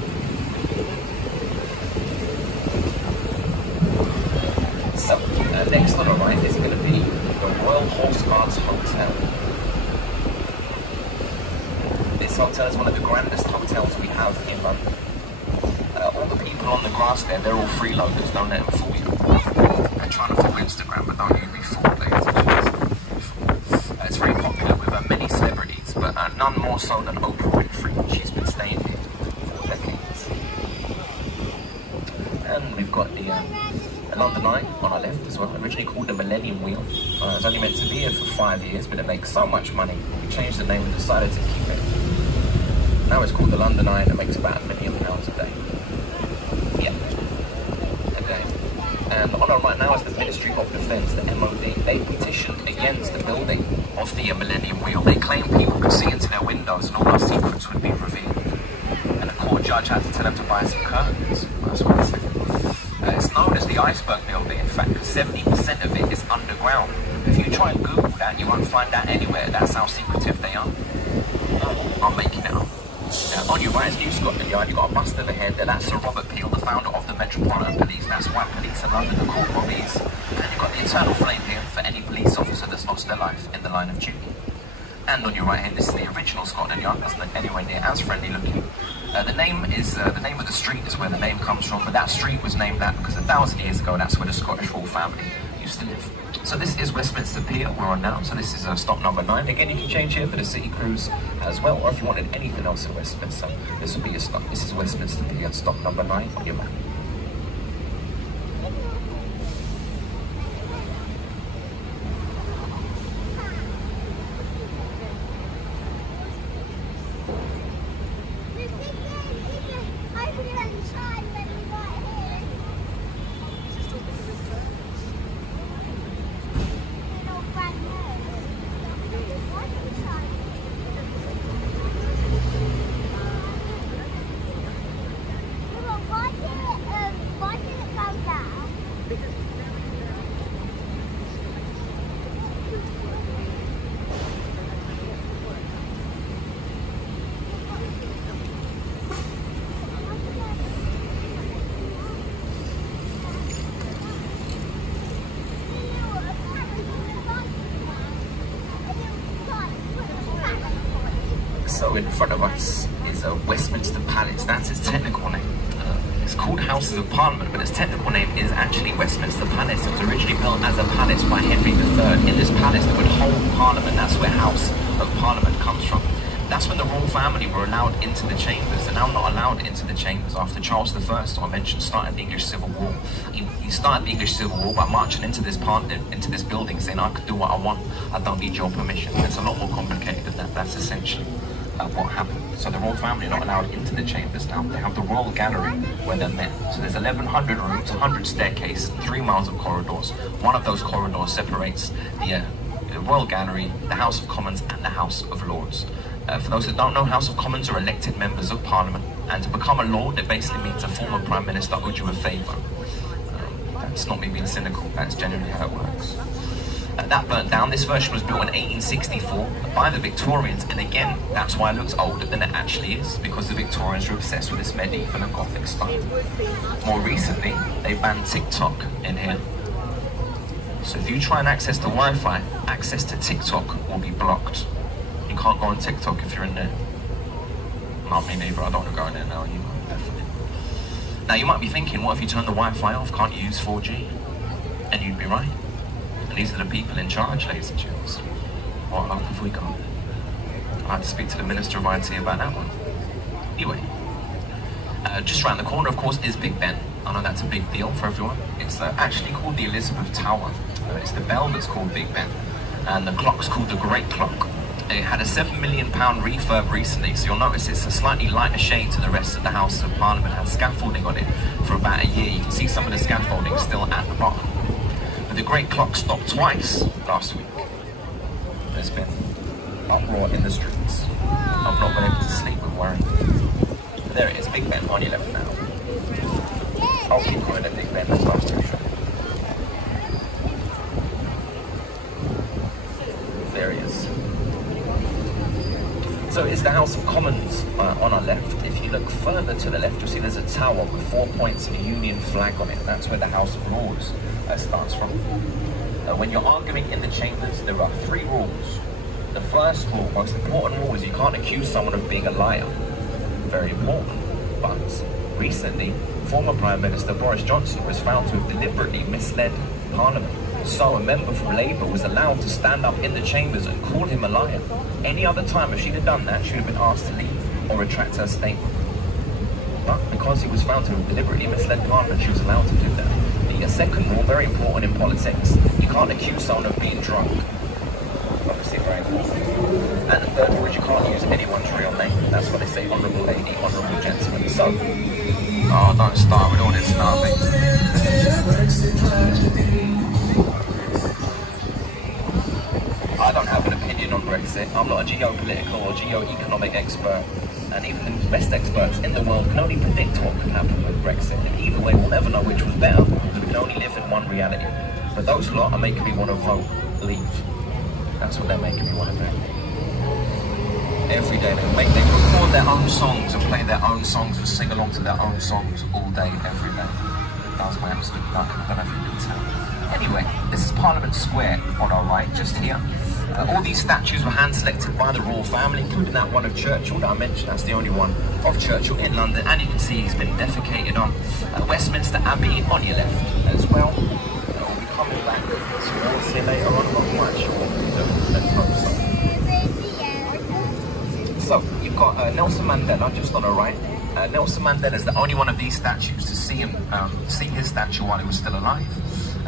So next on the right is going to be the Royal Horse Guards Hotel. This hotel is one of the grandest hotels we have in London. All the people on the grass there, they're all freeloaders, don't let them fool you. They're trying to fool Instagram, but don't you be fooled, ladies and gentlemen. It's very popular with many celebrities, but none more so than Oprah Winfrey. She's been staying here for decades. And we've got the London Eye on our left as well, originally called the Millennium Wheel. It was only meant to be here for 5 years, but it makes so much money. We changed the name and decided to keep it. Now it's called the London Eye, and it makes about £1 million a day. Yeah, a day. And on our right now is the Ministry of Defence, the MOD. They petitioned against the building of the Millennium Wheel. They claimed people could see into their windows and all our secrets would be revealed. And a court judge had to tell them to buy some curtains. That's what they said. It's known as the Iceberg Building, in fact, because 70% of it is underground. If you try and Google that, you won't find that anywhere. That's how secretive they are. I'm making it up. On your right is New Scotland Yard. You've got a bust ahead there. That's Sir Robert Peel, the founder of the Metropolitan Police. That's why police in London are called Robbies. And you've got the eternal flame here for any police officer that's lost their life in the line of duty. And on your right hand, this is the original Scotland Yard. That's not anywhere near as friendly looking. The name of the street is where the name comes from, but that street was named that because 1,000 years ago, that's where the Scottish royal family used to live. So this is Westminster Pier we're on now. So this is stop number 9. Again, you can change here for the city cruise as well, or if you wanted anything else in Westminster, this will be your stop. This is Westminster Pier, stop number 9 on your map. So in front of us is Westminster Palace. That's its technical name. It's called Houses of Parliament, but its technical name is actually Westminster Palace. It was originally built as a palace by Henry III. In this palace, they would hold Parliament. That's where House of Parliament comes from. That's when the royal family were allowed into the chambers. They're now not allowed into the chambers after Charles I, I mentioned, started the English Civil War. He started the English Civil War by marching into this building saying, I could do what I want, I don't need your permission. It's a lot more complicated than that. That's essentially what happened. So the royal family are not allowed into the chambers now. They have the royal gallery where they're met. So there's 1,100 rooms, 100 staircases, 3 miles of corridors. One of those corridors separates the royal gallery, the House of Commons and the House of Lords. For those that don't know, House of Commons are elected members of Parliament, and to become a Lord, it basically means a former Prime Minister owed you a favour. That's not me being cynical, that's generally how it works. That burnt down. This version was built in 1864 by the Victorians, and again, that's why it looks older than it actually is, because the Victorians were obsessed with this medieval and Gothic style. More recently, they banned TikTok in here. So if you try and access the Wi-Fi, access to TikTok will be blocked. You can't go on TikTok if you're in there. Not me neither, I don't want to go in there now, you definitely. Now you might be thinking, what if you turn the Wi-Fi off, can't you use 4G? And you'd be right. And these are the people in charge, ladies and gents. What hope have we got? I'd like to speak to the Minister of IT about that one. Anyway, just around the corner, of course, is Big Ben. I know that's a big deal for everyone. It's actually called the Elizabeth Tower. It's the bell that's called Big Ben. And the clock's called the Great Clock. It had a £7 million refurb recently, so you'll notice it's a slightly lighter shade to the rest of the House of Parliament. It had scaffolding on it for about a year. You can see some of the scaffolding still at the bottom. But the Great Clock stopped twice last week. There's been uproar in the streets. I've not been able to sleep with worry. There it is, Big Ben on your left now. I'll keep going at Big Ben, that's last too short. There he is. So it's the House of Commons on our left. If you look further to the left, you'll see there's a tower with 4 points and a Union flag on it. That's where the House of Lords starts from. When you're arguing in the chambers, there are 3 rules. The first rule, most important rule, is you can't accuse someone of being a liar. Very important. But recently, former Prime Minister Boris Johnson was found to have deliberately misled Parliament. So a member from Labour was allowed to stand up in the chambers and call him a liar. Any other time, if she'd have done that, she'd have been asked to leave or retract her statement. But because he was found to have deliberately misled Parliament, she was allowed to do that. The second rule, very important in politics, you can't accuse someone of being drunk. Obviously very important. And the third rule is you can't use anyone's real name. That's what they say, honourable lady, honourable gentleman. So, oh, don't start with all this now, mate. I don't have an opinion on Brexit. I'm not a geopolitical or geo-economic expert, and even the best experts in the world can only predict what can happen with Brexit. And either way, we'll never know which was better, because we can only live in one reality. But those lot are making me want to vote leave. That's what they're making me want to do. Every day they record their own songs and play their own songs and sing along to their own songs all day, every day. That was my absolute luck. I don't know if you can tell. Anyway, this is Parliament Square on our right, just here. All these statues were hand-selected by the royal family, including that one of Churchill that I mentioned. That's the only one of Churchill in London, and you can see he's been defecated on. Westminster Abbey on your left as well. We'll be coming back towards here later on, not quite sure what we're doing. Let's focus on. So, you've got Nelson Mandela just on the right. Nelson Mandela is the only one of these statues to see him, see his statue while he was still alive.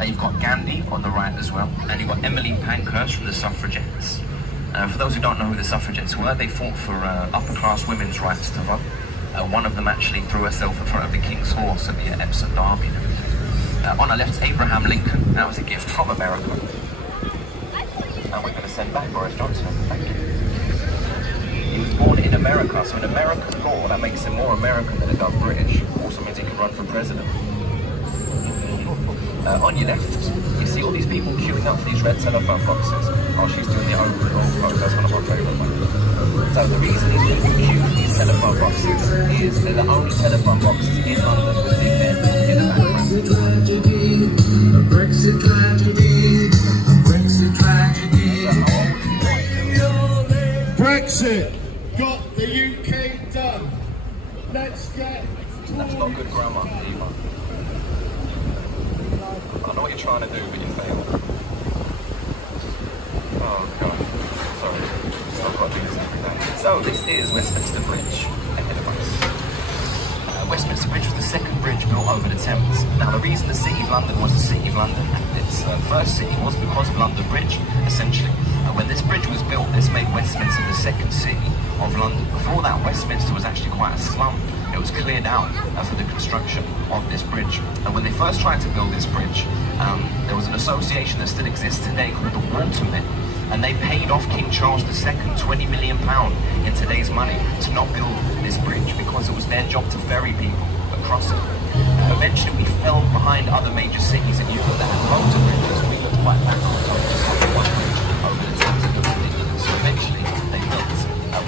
You've got Gandhi on the right as well, and you've got Emmeline Pankhurst from the suffragettes. For those who don't know who the suffragettes were, they fought for upper-class women's rights to vote. One of them actually threw herself in front of the King's horse at the Epsom Derby and everything. On our left, Abraham Lincoln. That was a gift from America. And we're going to send back Boris Johnson. Thank you. He was born in America, so in American law, that makes him more American than it does British. Also means he can run for president. On your left, you see all these people queuing up for these red telephone boxes. Oh, she's doing the overall pose. That's one of my favourite ones. So the reason these people queue for these telephone boxes is they're the only telephone boxes in London with big men in the background. A Brexit tragedy, a Brexit tragedy. Brexit got the UK done. Let's get That's not good grammar, either. I know what you're trying to do, but you failed. Oh god, sorry. I've got to do this every day. So this is Westminster Bridge ahead of us. Westminster Bridge was the second bridge built over the Thames. Now the reason the City of London was the City of London and its first city was because of London Bridge, essentially. When this bridge was built, this made Westminster the second city of London. Before that, Westminster was actually quite a slum. It was cleared out for the construction of this bridge. And when they first tried to build this bridge, there was an association that still exists today called the Watermen. And they paid off King Charles II £20 million in today's money to not build this bridge because it was their job to ferry people across it. Eventually we fell behind other major cities in Europe that had loads of bridges. We looked quite backwards on just having one bridge over the Thames. It looked ridiculous. So eventually they built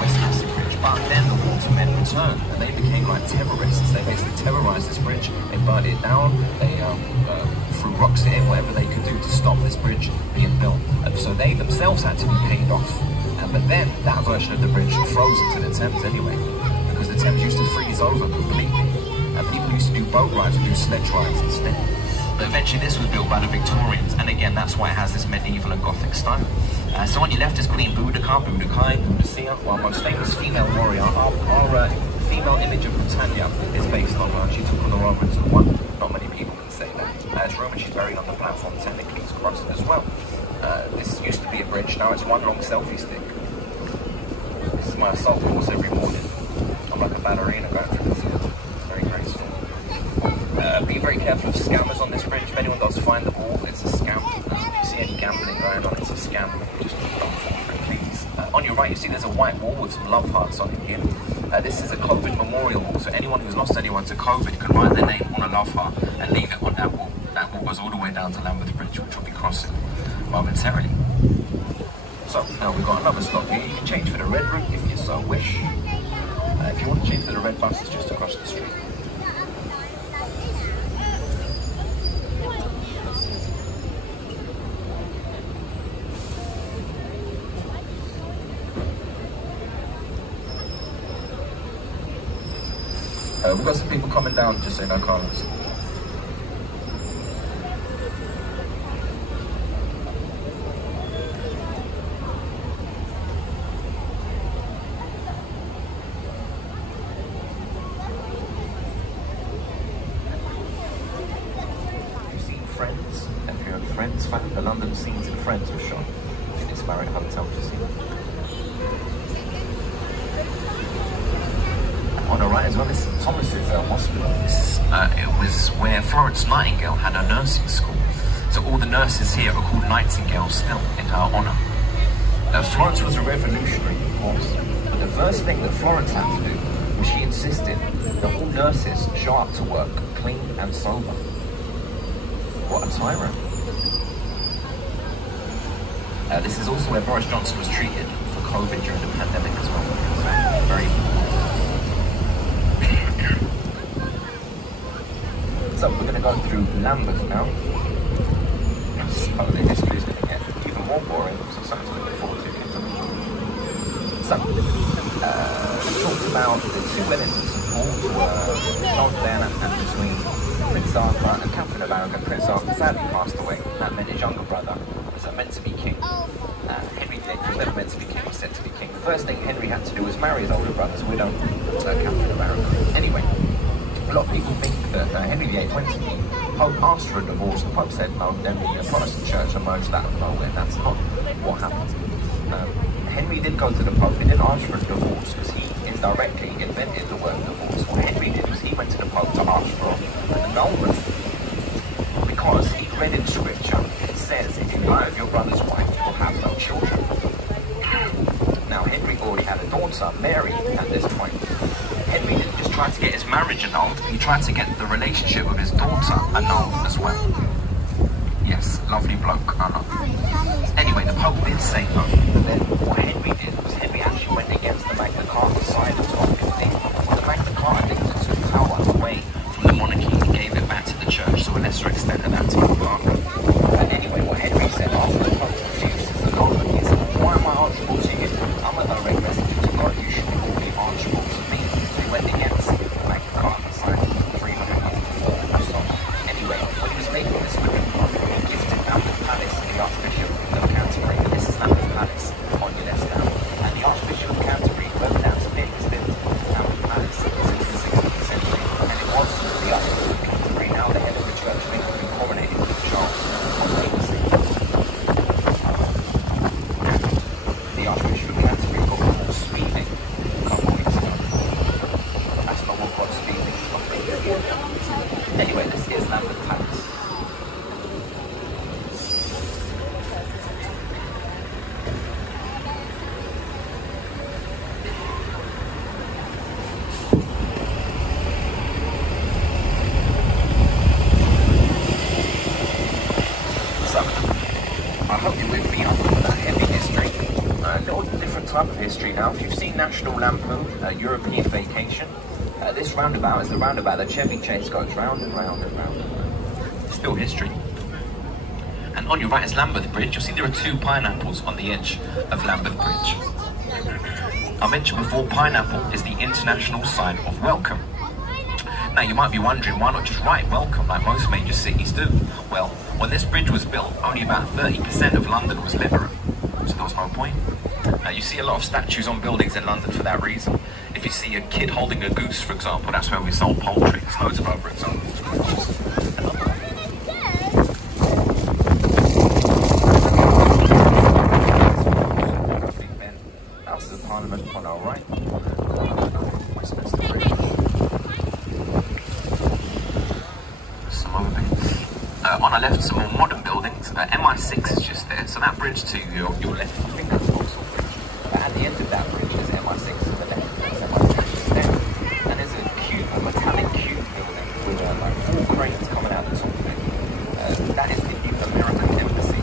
Westminster Bridge. But then the Watermen returned and they became like terrorists. They basically terrorized this bridge. They burned it down. They threw rocks at it, whatever they could do to stop this bridge being built. So they themselves had to be paid off. But then that version of the bridge froze into the Thames anyway, because the Thames used to freeze over completely. And people used to do boat rides and do sledge rides instead. But eventually this was built by the Victorians, and again that's why it has this medieval and Gothic style. So on your left is Queen Boudica, Boudicca, our most famous female warrior. Our female image of Britannia is based on her. She took on the Royal Britain one. Not many people can say that. It's rumoured she's buried on the platform, technically it's crossed as well. This used to be a bridge, now it's one long selfie stick. This is my assault course every morning. I'm like a ballerina going through the field. Very graceful. Be very careful of scammers on this bridge. If anyone does find the ball, it's a scam. If you see any gambling going on, it's a scam. Just don't fall for it, please. On your right, you see there's a white wall with some love hearts on it here. This is a COVID memorial wall, so anyone who's lost anyone to COVID can write their name on a love heart and leave it on that wall. That wall goes all the way down to Lambeth Bridge, which we'll be crossing momentarily. So now we've got another stop here. You can change for the red route if you so wish. If you want to change for the red bus, it's just across the street. We've got some people coming down, just so you know, Carlos. You've seen Friends? If you're a Friends fan, the London scenes in Friends were shot in this Marriott Hotel, just seen. On the right as well, this is Thomas's hospital. It was where Florence Nightingale had her nursing school. So all the nurses here are called Nightingale still, in her honour. Florence was a revolutionary, of course, but the first thing that Florence had to do was she insisted that all nurses show up to work clean and sober. What a tyrant. This is also where Boris Johnson was treated for COVID during the pandemic as well. Very important. So we're going to go through Lambeth now. so the history is going to get even more boring, so something to look forward to. So, we talked about the two weddings of St. Paul held then and between Prince Arthur and Catherine of Aragon. Prince Arthur sadly passed away. That meant his younger brother was meant to be king. Henry VIII was never meant to be king, was set to be king. The first thing Henry had to do was marry his older brother's widow, Catherine of Aragon. Anyway, a lot of people think that Henry VIII went to the Pope, asked for a divorce. The Pope said no, then the Protestant Church emerged out of nowhere. That's not what happened. Henry did go to the Pope. He didn't ask for a divorce because he indirectly invented the word divorce. What Henry did was he went to the Pope to ask for an annulment because he read in Scripture, it says, if you lie with your brother's wife, you will have no children. Now, Henry already had a daughter, Mary, at this point. Henry didn't just try to get his marriage annulled, he tried to get the relationship with his daughter annulled as well. Yes, lovely bloke, I know. Anyway, the Pope did say no, but then what Henry did was Henry actually went against the Magna Carta side of 1215. The Magna Carta didn't took power away from the monarchy and gave it back to the church, so a lesser extent of that time. Anyway, what Henry said after the Pope refused his annulment, he said, why am I answerable to you? I'm a direct messenger to God, you should all be answerable to me. So he went against the Magna Carta side 304. So anyway, when he was making this living, he gifted Lambeth Palace to the Archbishop of Canterbury. And this is Lambeth Palace on your left now. And the Archbishop of Canterbury, whoever that's been, has been Lambeth Palace since the 16th century. And it was the Archbishop of Canterbury, now the head of the Church of England, been coronated with Charles on Labour Day. The Archbishop of Canterbury got caught speeding a couple of weeks ago. That's not what God speeding. Anyway, this is Lambeth Palace. So, I hope you're with me on that heavy history. A little different type of history now. If you've seen National Lampoon, European Vacation, this roundabout is the roundabout that Chevy Chase goes round and round and round and round. Still history. And on your right is Lambeth Bridge. You'll see there are two pineapples on the edge of Lambeth Bridge. I mentioned before, pineapple is the international sign of welcome. Now you might be wondering, why not just write welcome like most major cities do? Well, when this bridge was built, only about 30% of London was literate, so there was no point. You see a lot of statues on buildings in London for that reason. If you see a kid holding a goose, for example, that's where we sold poultry. There's loads of other examples. That's the Parliament on our right. Westminster Bridge. Some other bits. On our left, some more modern buildings. MI6 is just there, so that bridge to your left, I think that's Vauxhall Bridge. But at the end of that bridge is MI6 to the left, that's MI6 just there. And there's a metallic cube building with like 4 cranes coming out the top of it. That is the American Embassy.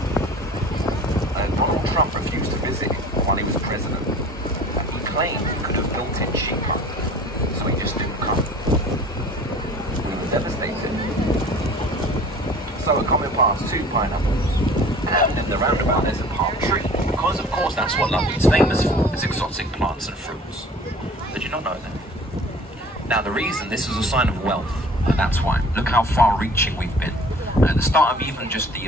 Donald Trump refused to visit it while he was president. He claimed he could have built it cheaper, so he just didn't come. We were devastated. So we're coming past 2 pineapples, and in the roundabout there's a palm tree, because of course that's what London's famous for, is exotic plants and fruits. Did you not know that? Now the reason this was a sign of wealth, that's why. Look how far-reaching we've been. At the start of even just the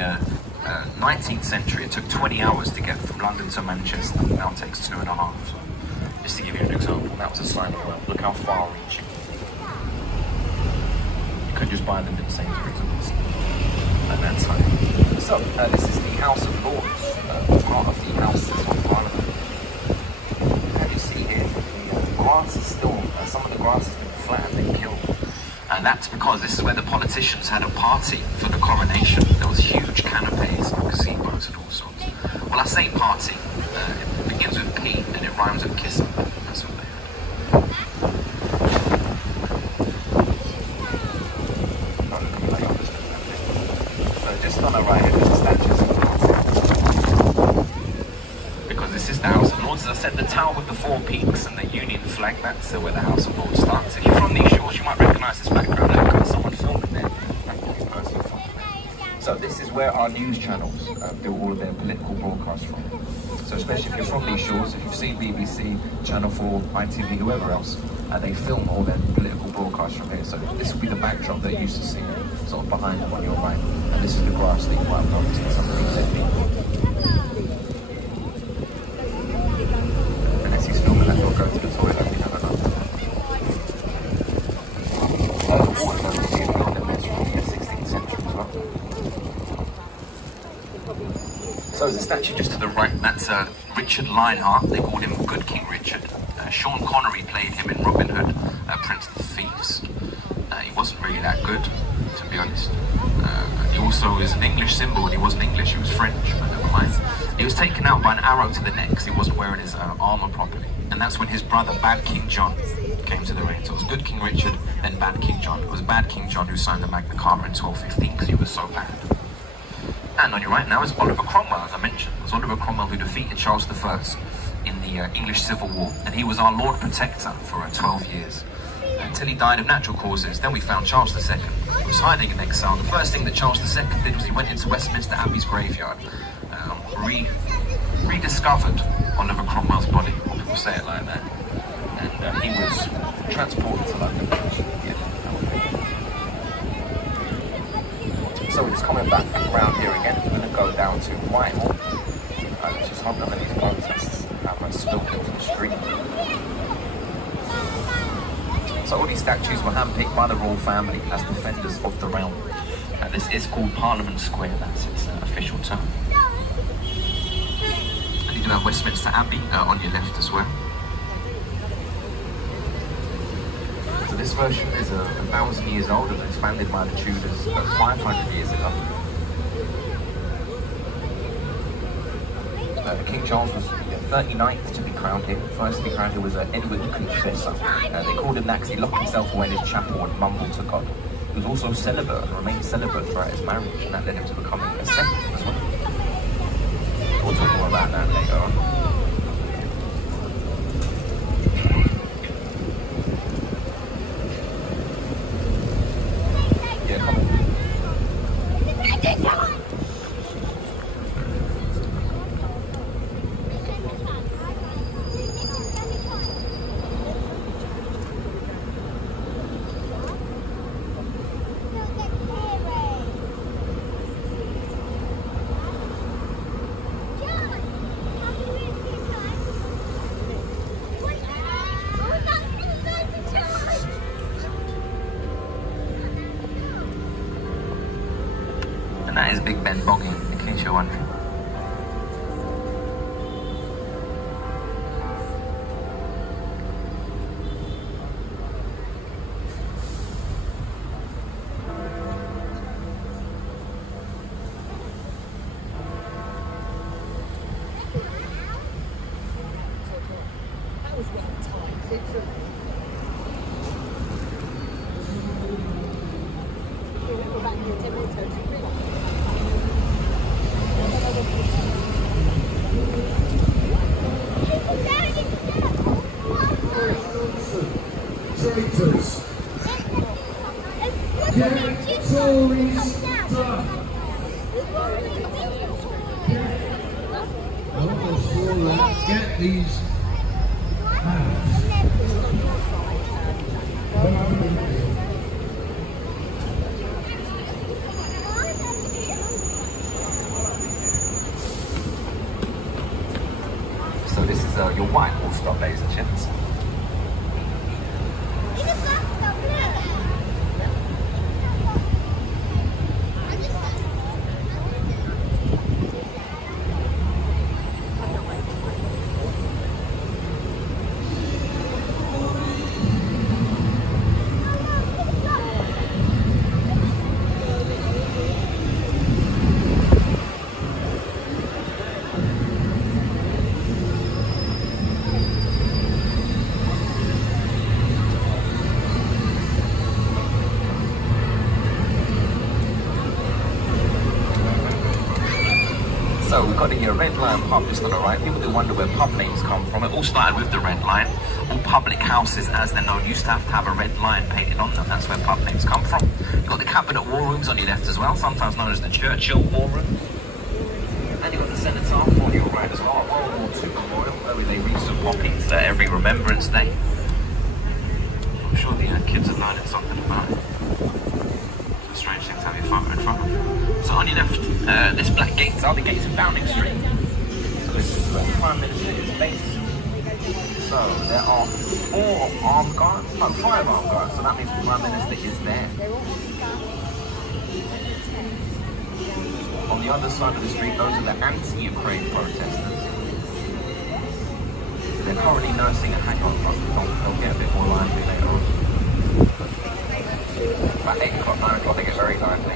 19th century, it took 20 hours to get from London to Manchester. Now it takes 2.5. Just to give you an example, that was a sign of wealth. Look how far-reaching. You could just buy them in Sainsbury's at that time. So, this is the House of Lords, part of the Houses of Parliament. As you see here, the grass is still, some of the grass has been flattened and killed. And that's because this is where the politicians had a party for the coronation. There was huge canopies, gazebos and all sorts. Well, I say party, it begins with P and it rhymes with kissing. That's what they had. So just on the right here, there's a statue of because this is the House of Lords. As I said, the tower with the 4 peaks and the Union flag, that's where the House of Lords starts. If you're from these shores, you might recognise this background. Look, someone filming there. That person filming there. So this is where our news channels do all of their political broadcasts from. So especially if you're from these shores, if you've seen BBC, Channel 4, ITV, whoever else, they film all their political broadcasts from here. So this will be the backdrop they're used to seeing, sort of behind them on your right. And this is the grass that you might have noticed in some of these people. And as he's filming that, we'll go to the toilet and have another. Waterloo is here beyond the mess from the 16th century as well. So there's a statue just to the right, that's Richard Lionheart. They called him Good King Richard. Sean Connery played him in Robin Hood, Prince of Thieves. He wasn't really that good, to be honest. He also is an English symbol, and he wasn't English, he was French, but never mind. He was taken out by an arrow to the neck because he wasn't wearing his armour properly. And that's when his brother, Bad King John, came to the reign. So it was Good King Richard, then Bad King John. It was Bad King John who signed the Magna Carta in 1215 because he was so bad. And on your right now is Oliver Cromwell, as I mentioned. It was Oliver Cromwell who defeated Charles I in the English Civil War, and he was our Lord Protector for 12 years, until he died of natural causes. Then we found Charles II, who was hiding in exile. The first thing that Charles II did was he went into Westminster Abbey's graveyard, rediscovered Oliver Cromwell's body, people say it like that, and he was transported to London. So we're just coming back around here again. We're going to go down to Whitehall. Just hope none of these protests have spilled into the street. So all these statues were handpicked by the royal family as defenders of the realm. This is called Parliament Square, that's its official term. And you do have Westminster Abbey on your left as well. So this version is 1,000 years old and expanded by the Tudors 500 years ago. King Charles was the 39th to be crowned here. First to be crowned here was Edward the Confessor. They called him that because he locked himself away in his chapel and mumbled to God. He was also celibate and remained celibate throughout his marriage, and that led him to becoming a saint as well. We'll talk more about that later on. Yeah, come on. And that is Big Ben Boggy, in case you're wondering. That was well timed. We're back in 10 minutes, Traitors, get Tories done. Get these So this is your Whitehall stop, ladies and gents. pub just on the right. People do wonder where pub names come from. It all started with the Red Lion. All public houses, as they're known, used to have a red lion painted on them. That's where pub names come from. You've got the Cabinet War Rooms on your left as well, sometimes known as the Churchill War Rooms. And you've got the Cenotaph on your right as well, World War II Memorial, where they read some poppies every Remembrance Day. I'm sure the kids are learning something about it. It's a strange thing to have your father in front of. So on your left, this black gates are the gates of Downing Street. So this is where the Prime Minister is based. So there are 5 armed guards, so that means the Prime Minister is there. On the other side of the street, those are the anti-Ukraine protesters. They're currently nursing a hangover. They'll get a bit more lively later on. About 8 o'clock, 9 o'clock, they get very lively.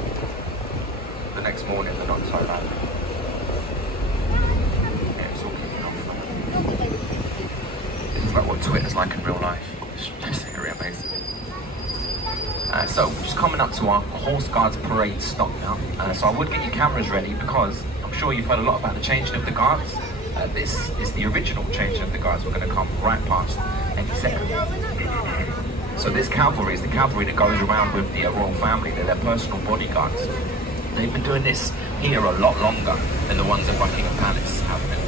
The next morning, they're not so lively. Yeah, it's all kicking off. It's like what Twitter's like in real life. This area, basically. So, just coming up to our Horse Guards parade stop now. So I would get your cameras ready because I'm sure you've heard a lot about the changing of the guards. This is the original changing of the guards. We're going to come right past any second. So this cavalry is the cavalry that goes around with the royal family. They're their personal bodyguards. They've been doing this here a lot longer than the ones at Buckingham Palace have been.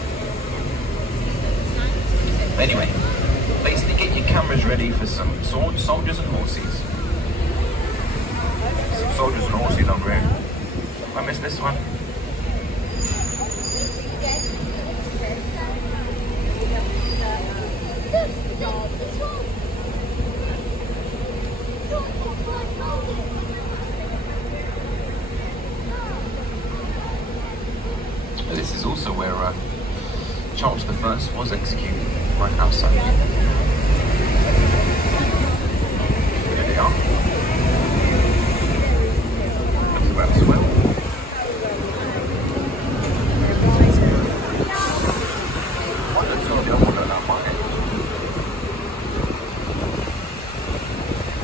Anyway, basically get your cameras ready for some soldiers and horses. Some soldiers and horses over here. I missed this one. This is also where Charles I was executed, right outside. There they are. That's about as well.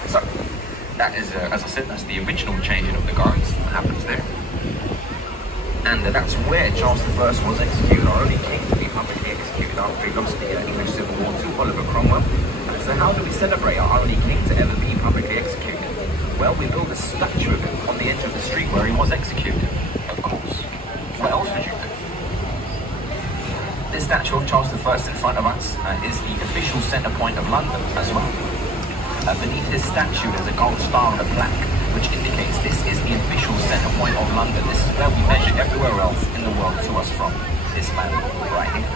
So, that is, as I said, that's the original changing of the guards that happens there. And that's where Charles I was executed, our only king to be publicly executed after he lost the English Civil War to Oliver Cromwell. So how do we celebrate our only king to ever be publicly executed? Well, we build a statue of him on the edge of the street where he was executed, of course. What else would you do? This statue of Charles I in front of us is the official centre point of London as well. Beneath his statue there's a gold star and a plaque, which indicates this is the official centre point of London. This is where we measure everywhere else in the world to us from. This man right here.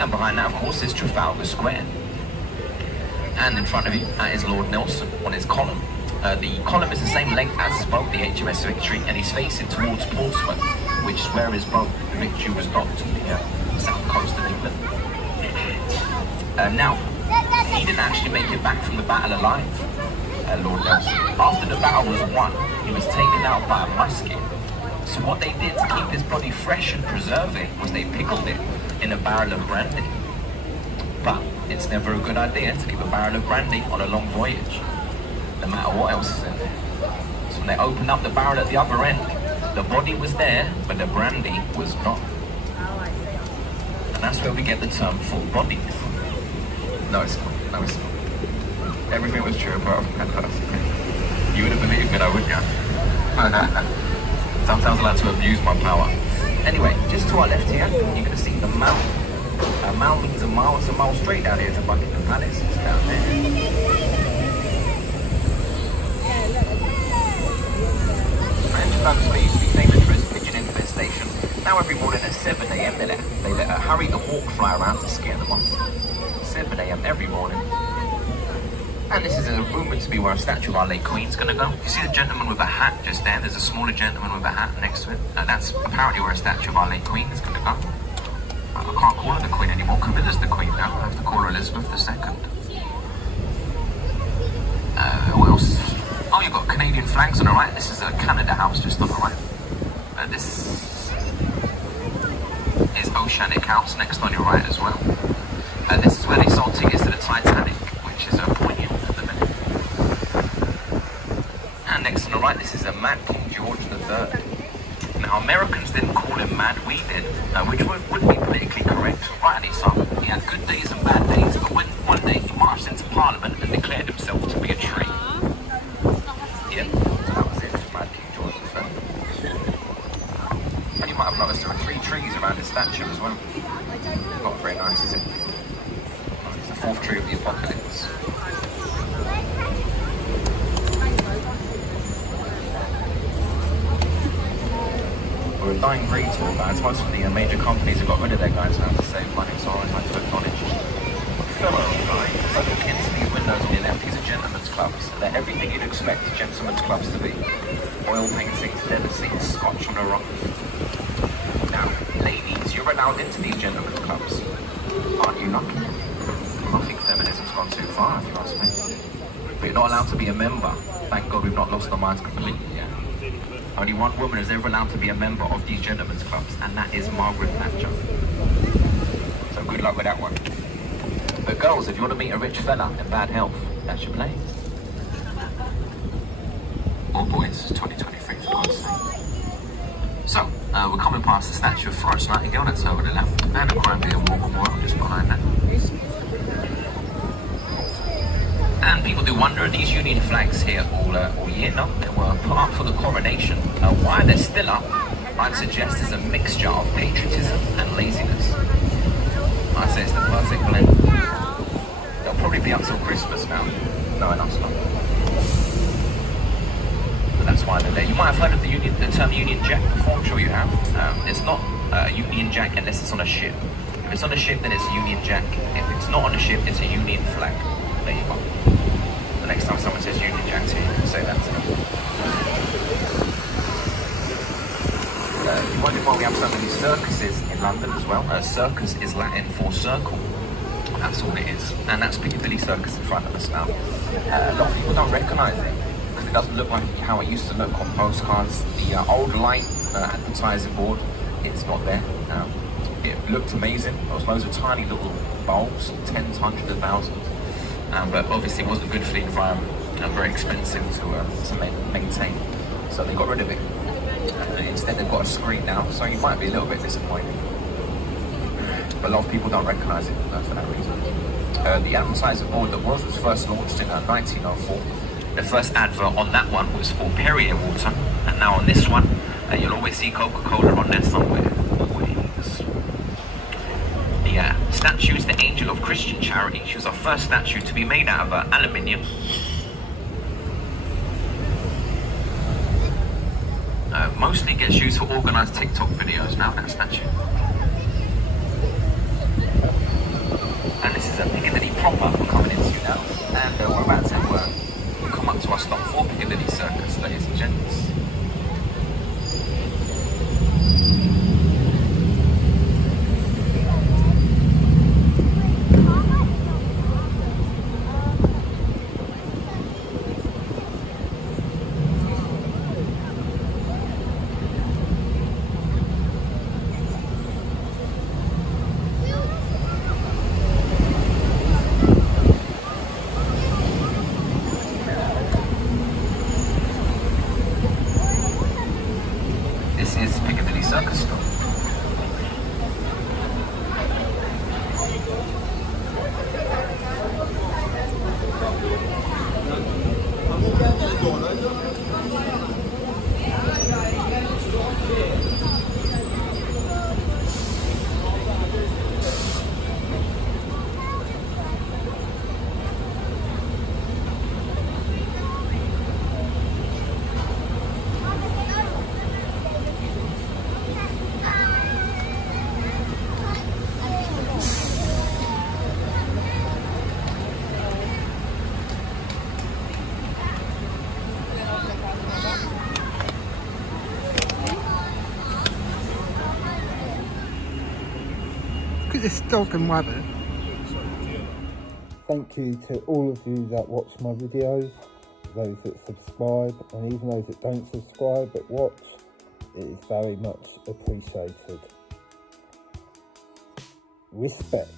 And behind that, of course, is Trafalgar Square. And in front of you is Lord Nelson on his column. The column is the same length as his boat, the HMS Victory, and he's facing towards Portsmouth, which is where his boat, the Victory, was docked on the south coast of England. Now, he didn't actually make it back from the battle alive. Lord Nelson. After the battle was won, he was taken out by a musket. So what they did to keep his body fresh and preserve it was they pickled it in a barrel of brandy. But it's never a good idea to keep a barrel of brandy on a long voyage, no matter what else is in there. So when they opened up the barrel at the other end, the body was there, but the brandy was not. And that's where we get the term full body from. No, it's not. No, it's not. Everything was true apart from that person. You would have believed me though, wouldn't you? Sometimes I like to abuse my power. Anyway, just to our left here, you're going to see the Mall. A mile means a mile, it's a mile straight down here to Buckingham Palace. It's down there. And Trafalgar used to be famous for its pigeon infestation. Now every morning at 7 AM they let Harry the Hawk fly around to scare them off. 7 AM every morning. And this is rumoured to be where a statue of our late Queen's going to go. You see the gentleman with a hat just there? There's a smaller gentleman with a hat next to it. That's apparently where a statue of our late Queen is going to go. I can't call her the Queen anymore. Camilla's the Queen now. I have to call her Elizabeth II. What else? Oh, you've got Canadian flags on the right. This is a Canada House just on the right. This is Oceanic House next on your right as well. This is where they sold tickets to the Titanic, which is poignant at the minute. And next on the right, this is a mad King George III. Now, Americans didn't call him mad, we did, which wouldn't be politically correct, rightly so. He had good days and bad days, but when one day he marched into Parliament and declared himself to be a tree. Yeah, that was it, Mad King George III. And you might have noticed there are 3 trees around his statue as well. Not very nice, is it? It's the 4th tree of the apocalypse. We're a dying breed to all guys. Most of the major companies have got rid of their guys now to save money, so I always like to acknowledge. Fellow guy, look at these windows on your left. These are gentlemen's clubs. They're everything you'd expect gentlemen's clubs to be. Oil paintings, leather seats, scotch on the rock. Now, ladies, you're allowed into these gentlemen's clubs. Aren't you lucky? I think feminism's gone too far, if you ask me. But you're not allowed to be a member. Thank God we've not lost our minds completely yet. Only one woman is ever allowed to be a member of these gentlemen's clubs, and that is Margaret Thatcher. So good luck with that one. But girls, if you want to meet a rich fella in bad health, that's your place. Or boys, it's 2023 for God's sake. So, we're coming past the statue of Florence Nightingale, that's over the left, and the Crimean War Memorial just behind that. And people do wonder, are these Union flags here all year? No, they were put up for the coronation. Why they're still up, I'd suggest is a mixture of patriotism and laziness. I'd say it's the perfect blend. They'll probably be up till Christmas now. No, enough not. But that's why they're there. You might have heard of the term Union Jack before, I'm sure you have. It's not a Union Jack unless it's on a ship. If it's on a ship, then it's a Union Jack. If it's not on a ship, it's a Union flag. There you go. The next time someone says Union Jack to you, you can say that to them. You wonder why we have so many circuses in London as well. Circus is Latin for circle. That's all it is. And that's Piccadilly Circus in front of us now. A lot of people don't recognise it because it doesn't look like how it used to look on postcards. The old light advertising board, it's not there. It looked amazing. There was loads of tiny little bulbs, tens, hundreds of thousands. But obviously it wasn't good for the environment and very expensive to maintain. So they got rid of it. Instead they've got a screen now, so you might be a little bit disappointed. But a lot of people don't recognise it for that reason. The advertising board that was first launched in 1904. The first advert on that one was for Perrier water, and now on this one, you'll always see Coca-Cola on there somewhere. Always. The statue is the Angel of Christian Charity. She was our first statue to be made out of aluminium. Mostly gets used for organised TikTok videos now, that statue. And this is a Piccadilly proper we're coming into now. And we're about to come up to our stop for Piccadilly Circus, ladies and gents. Circus stop. Look at this dog and rabbit. Thank you to all of you that watch my videos, those that subscribe, and even those that don't subscribe but watch. It is very much appreciated. Respect.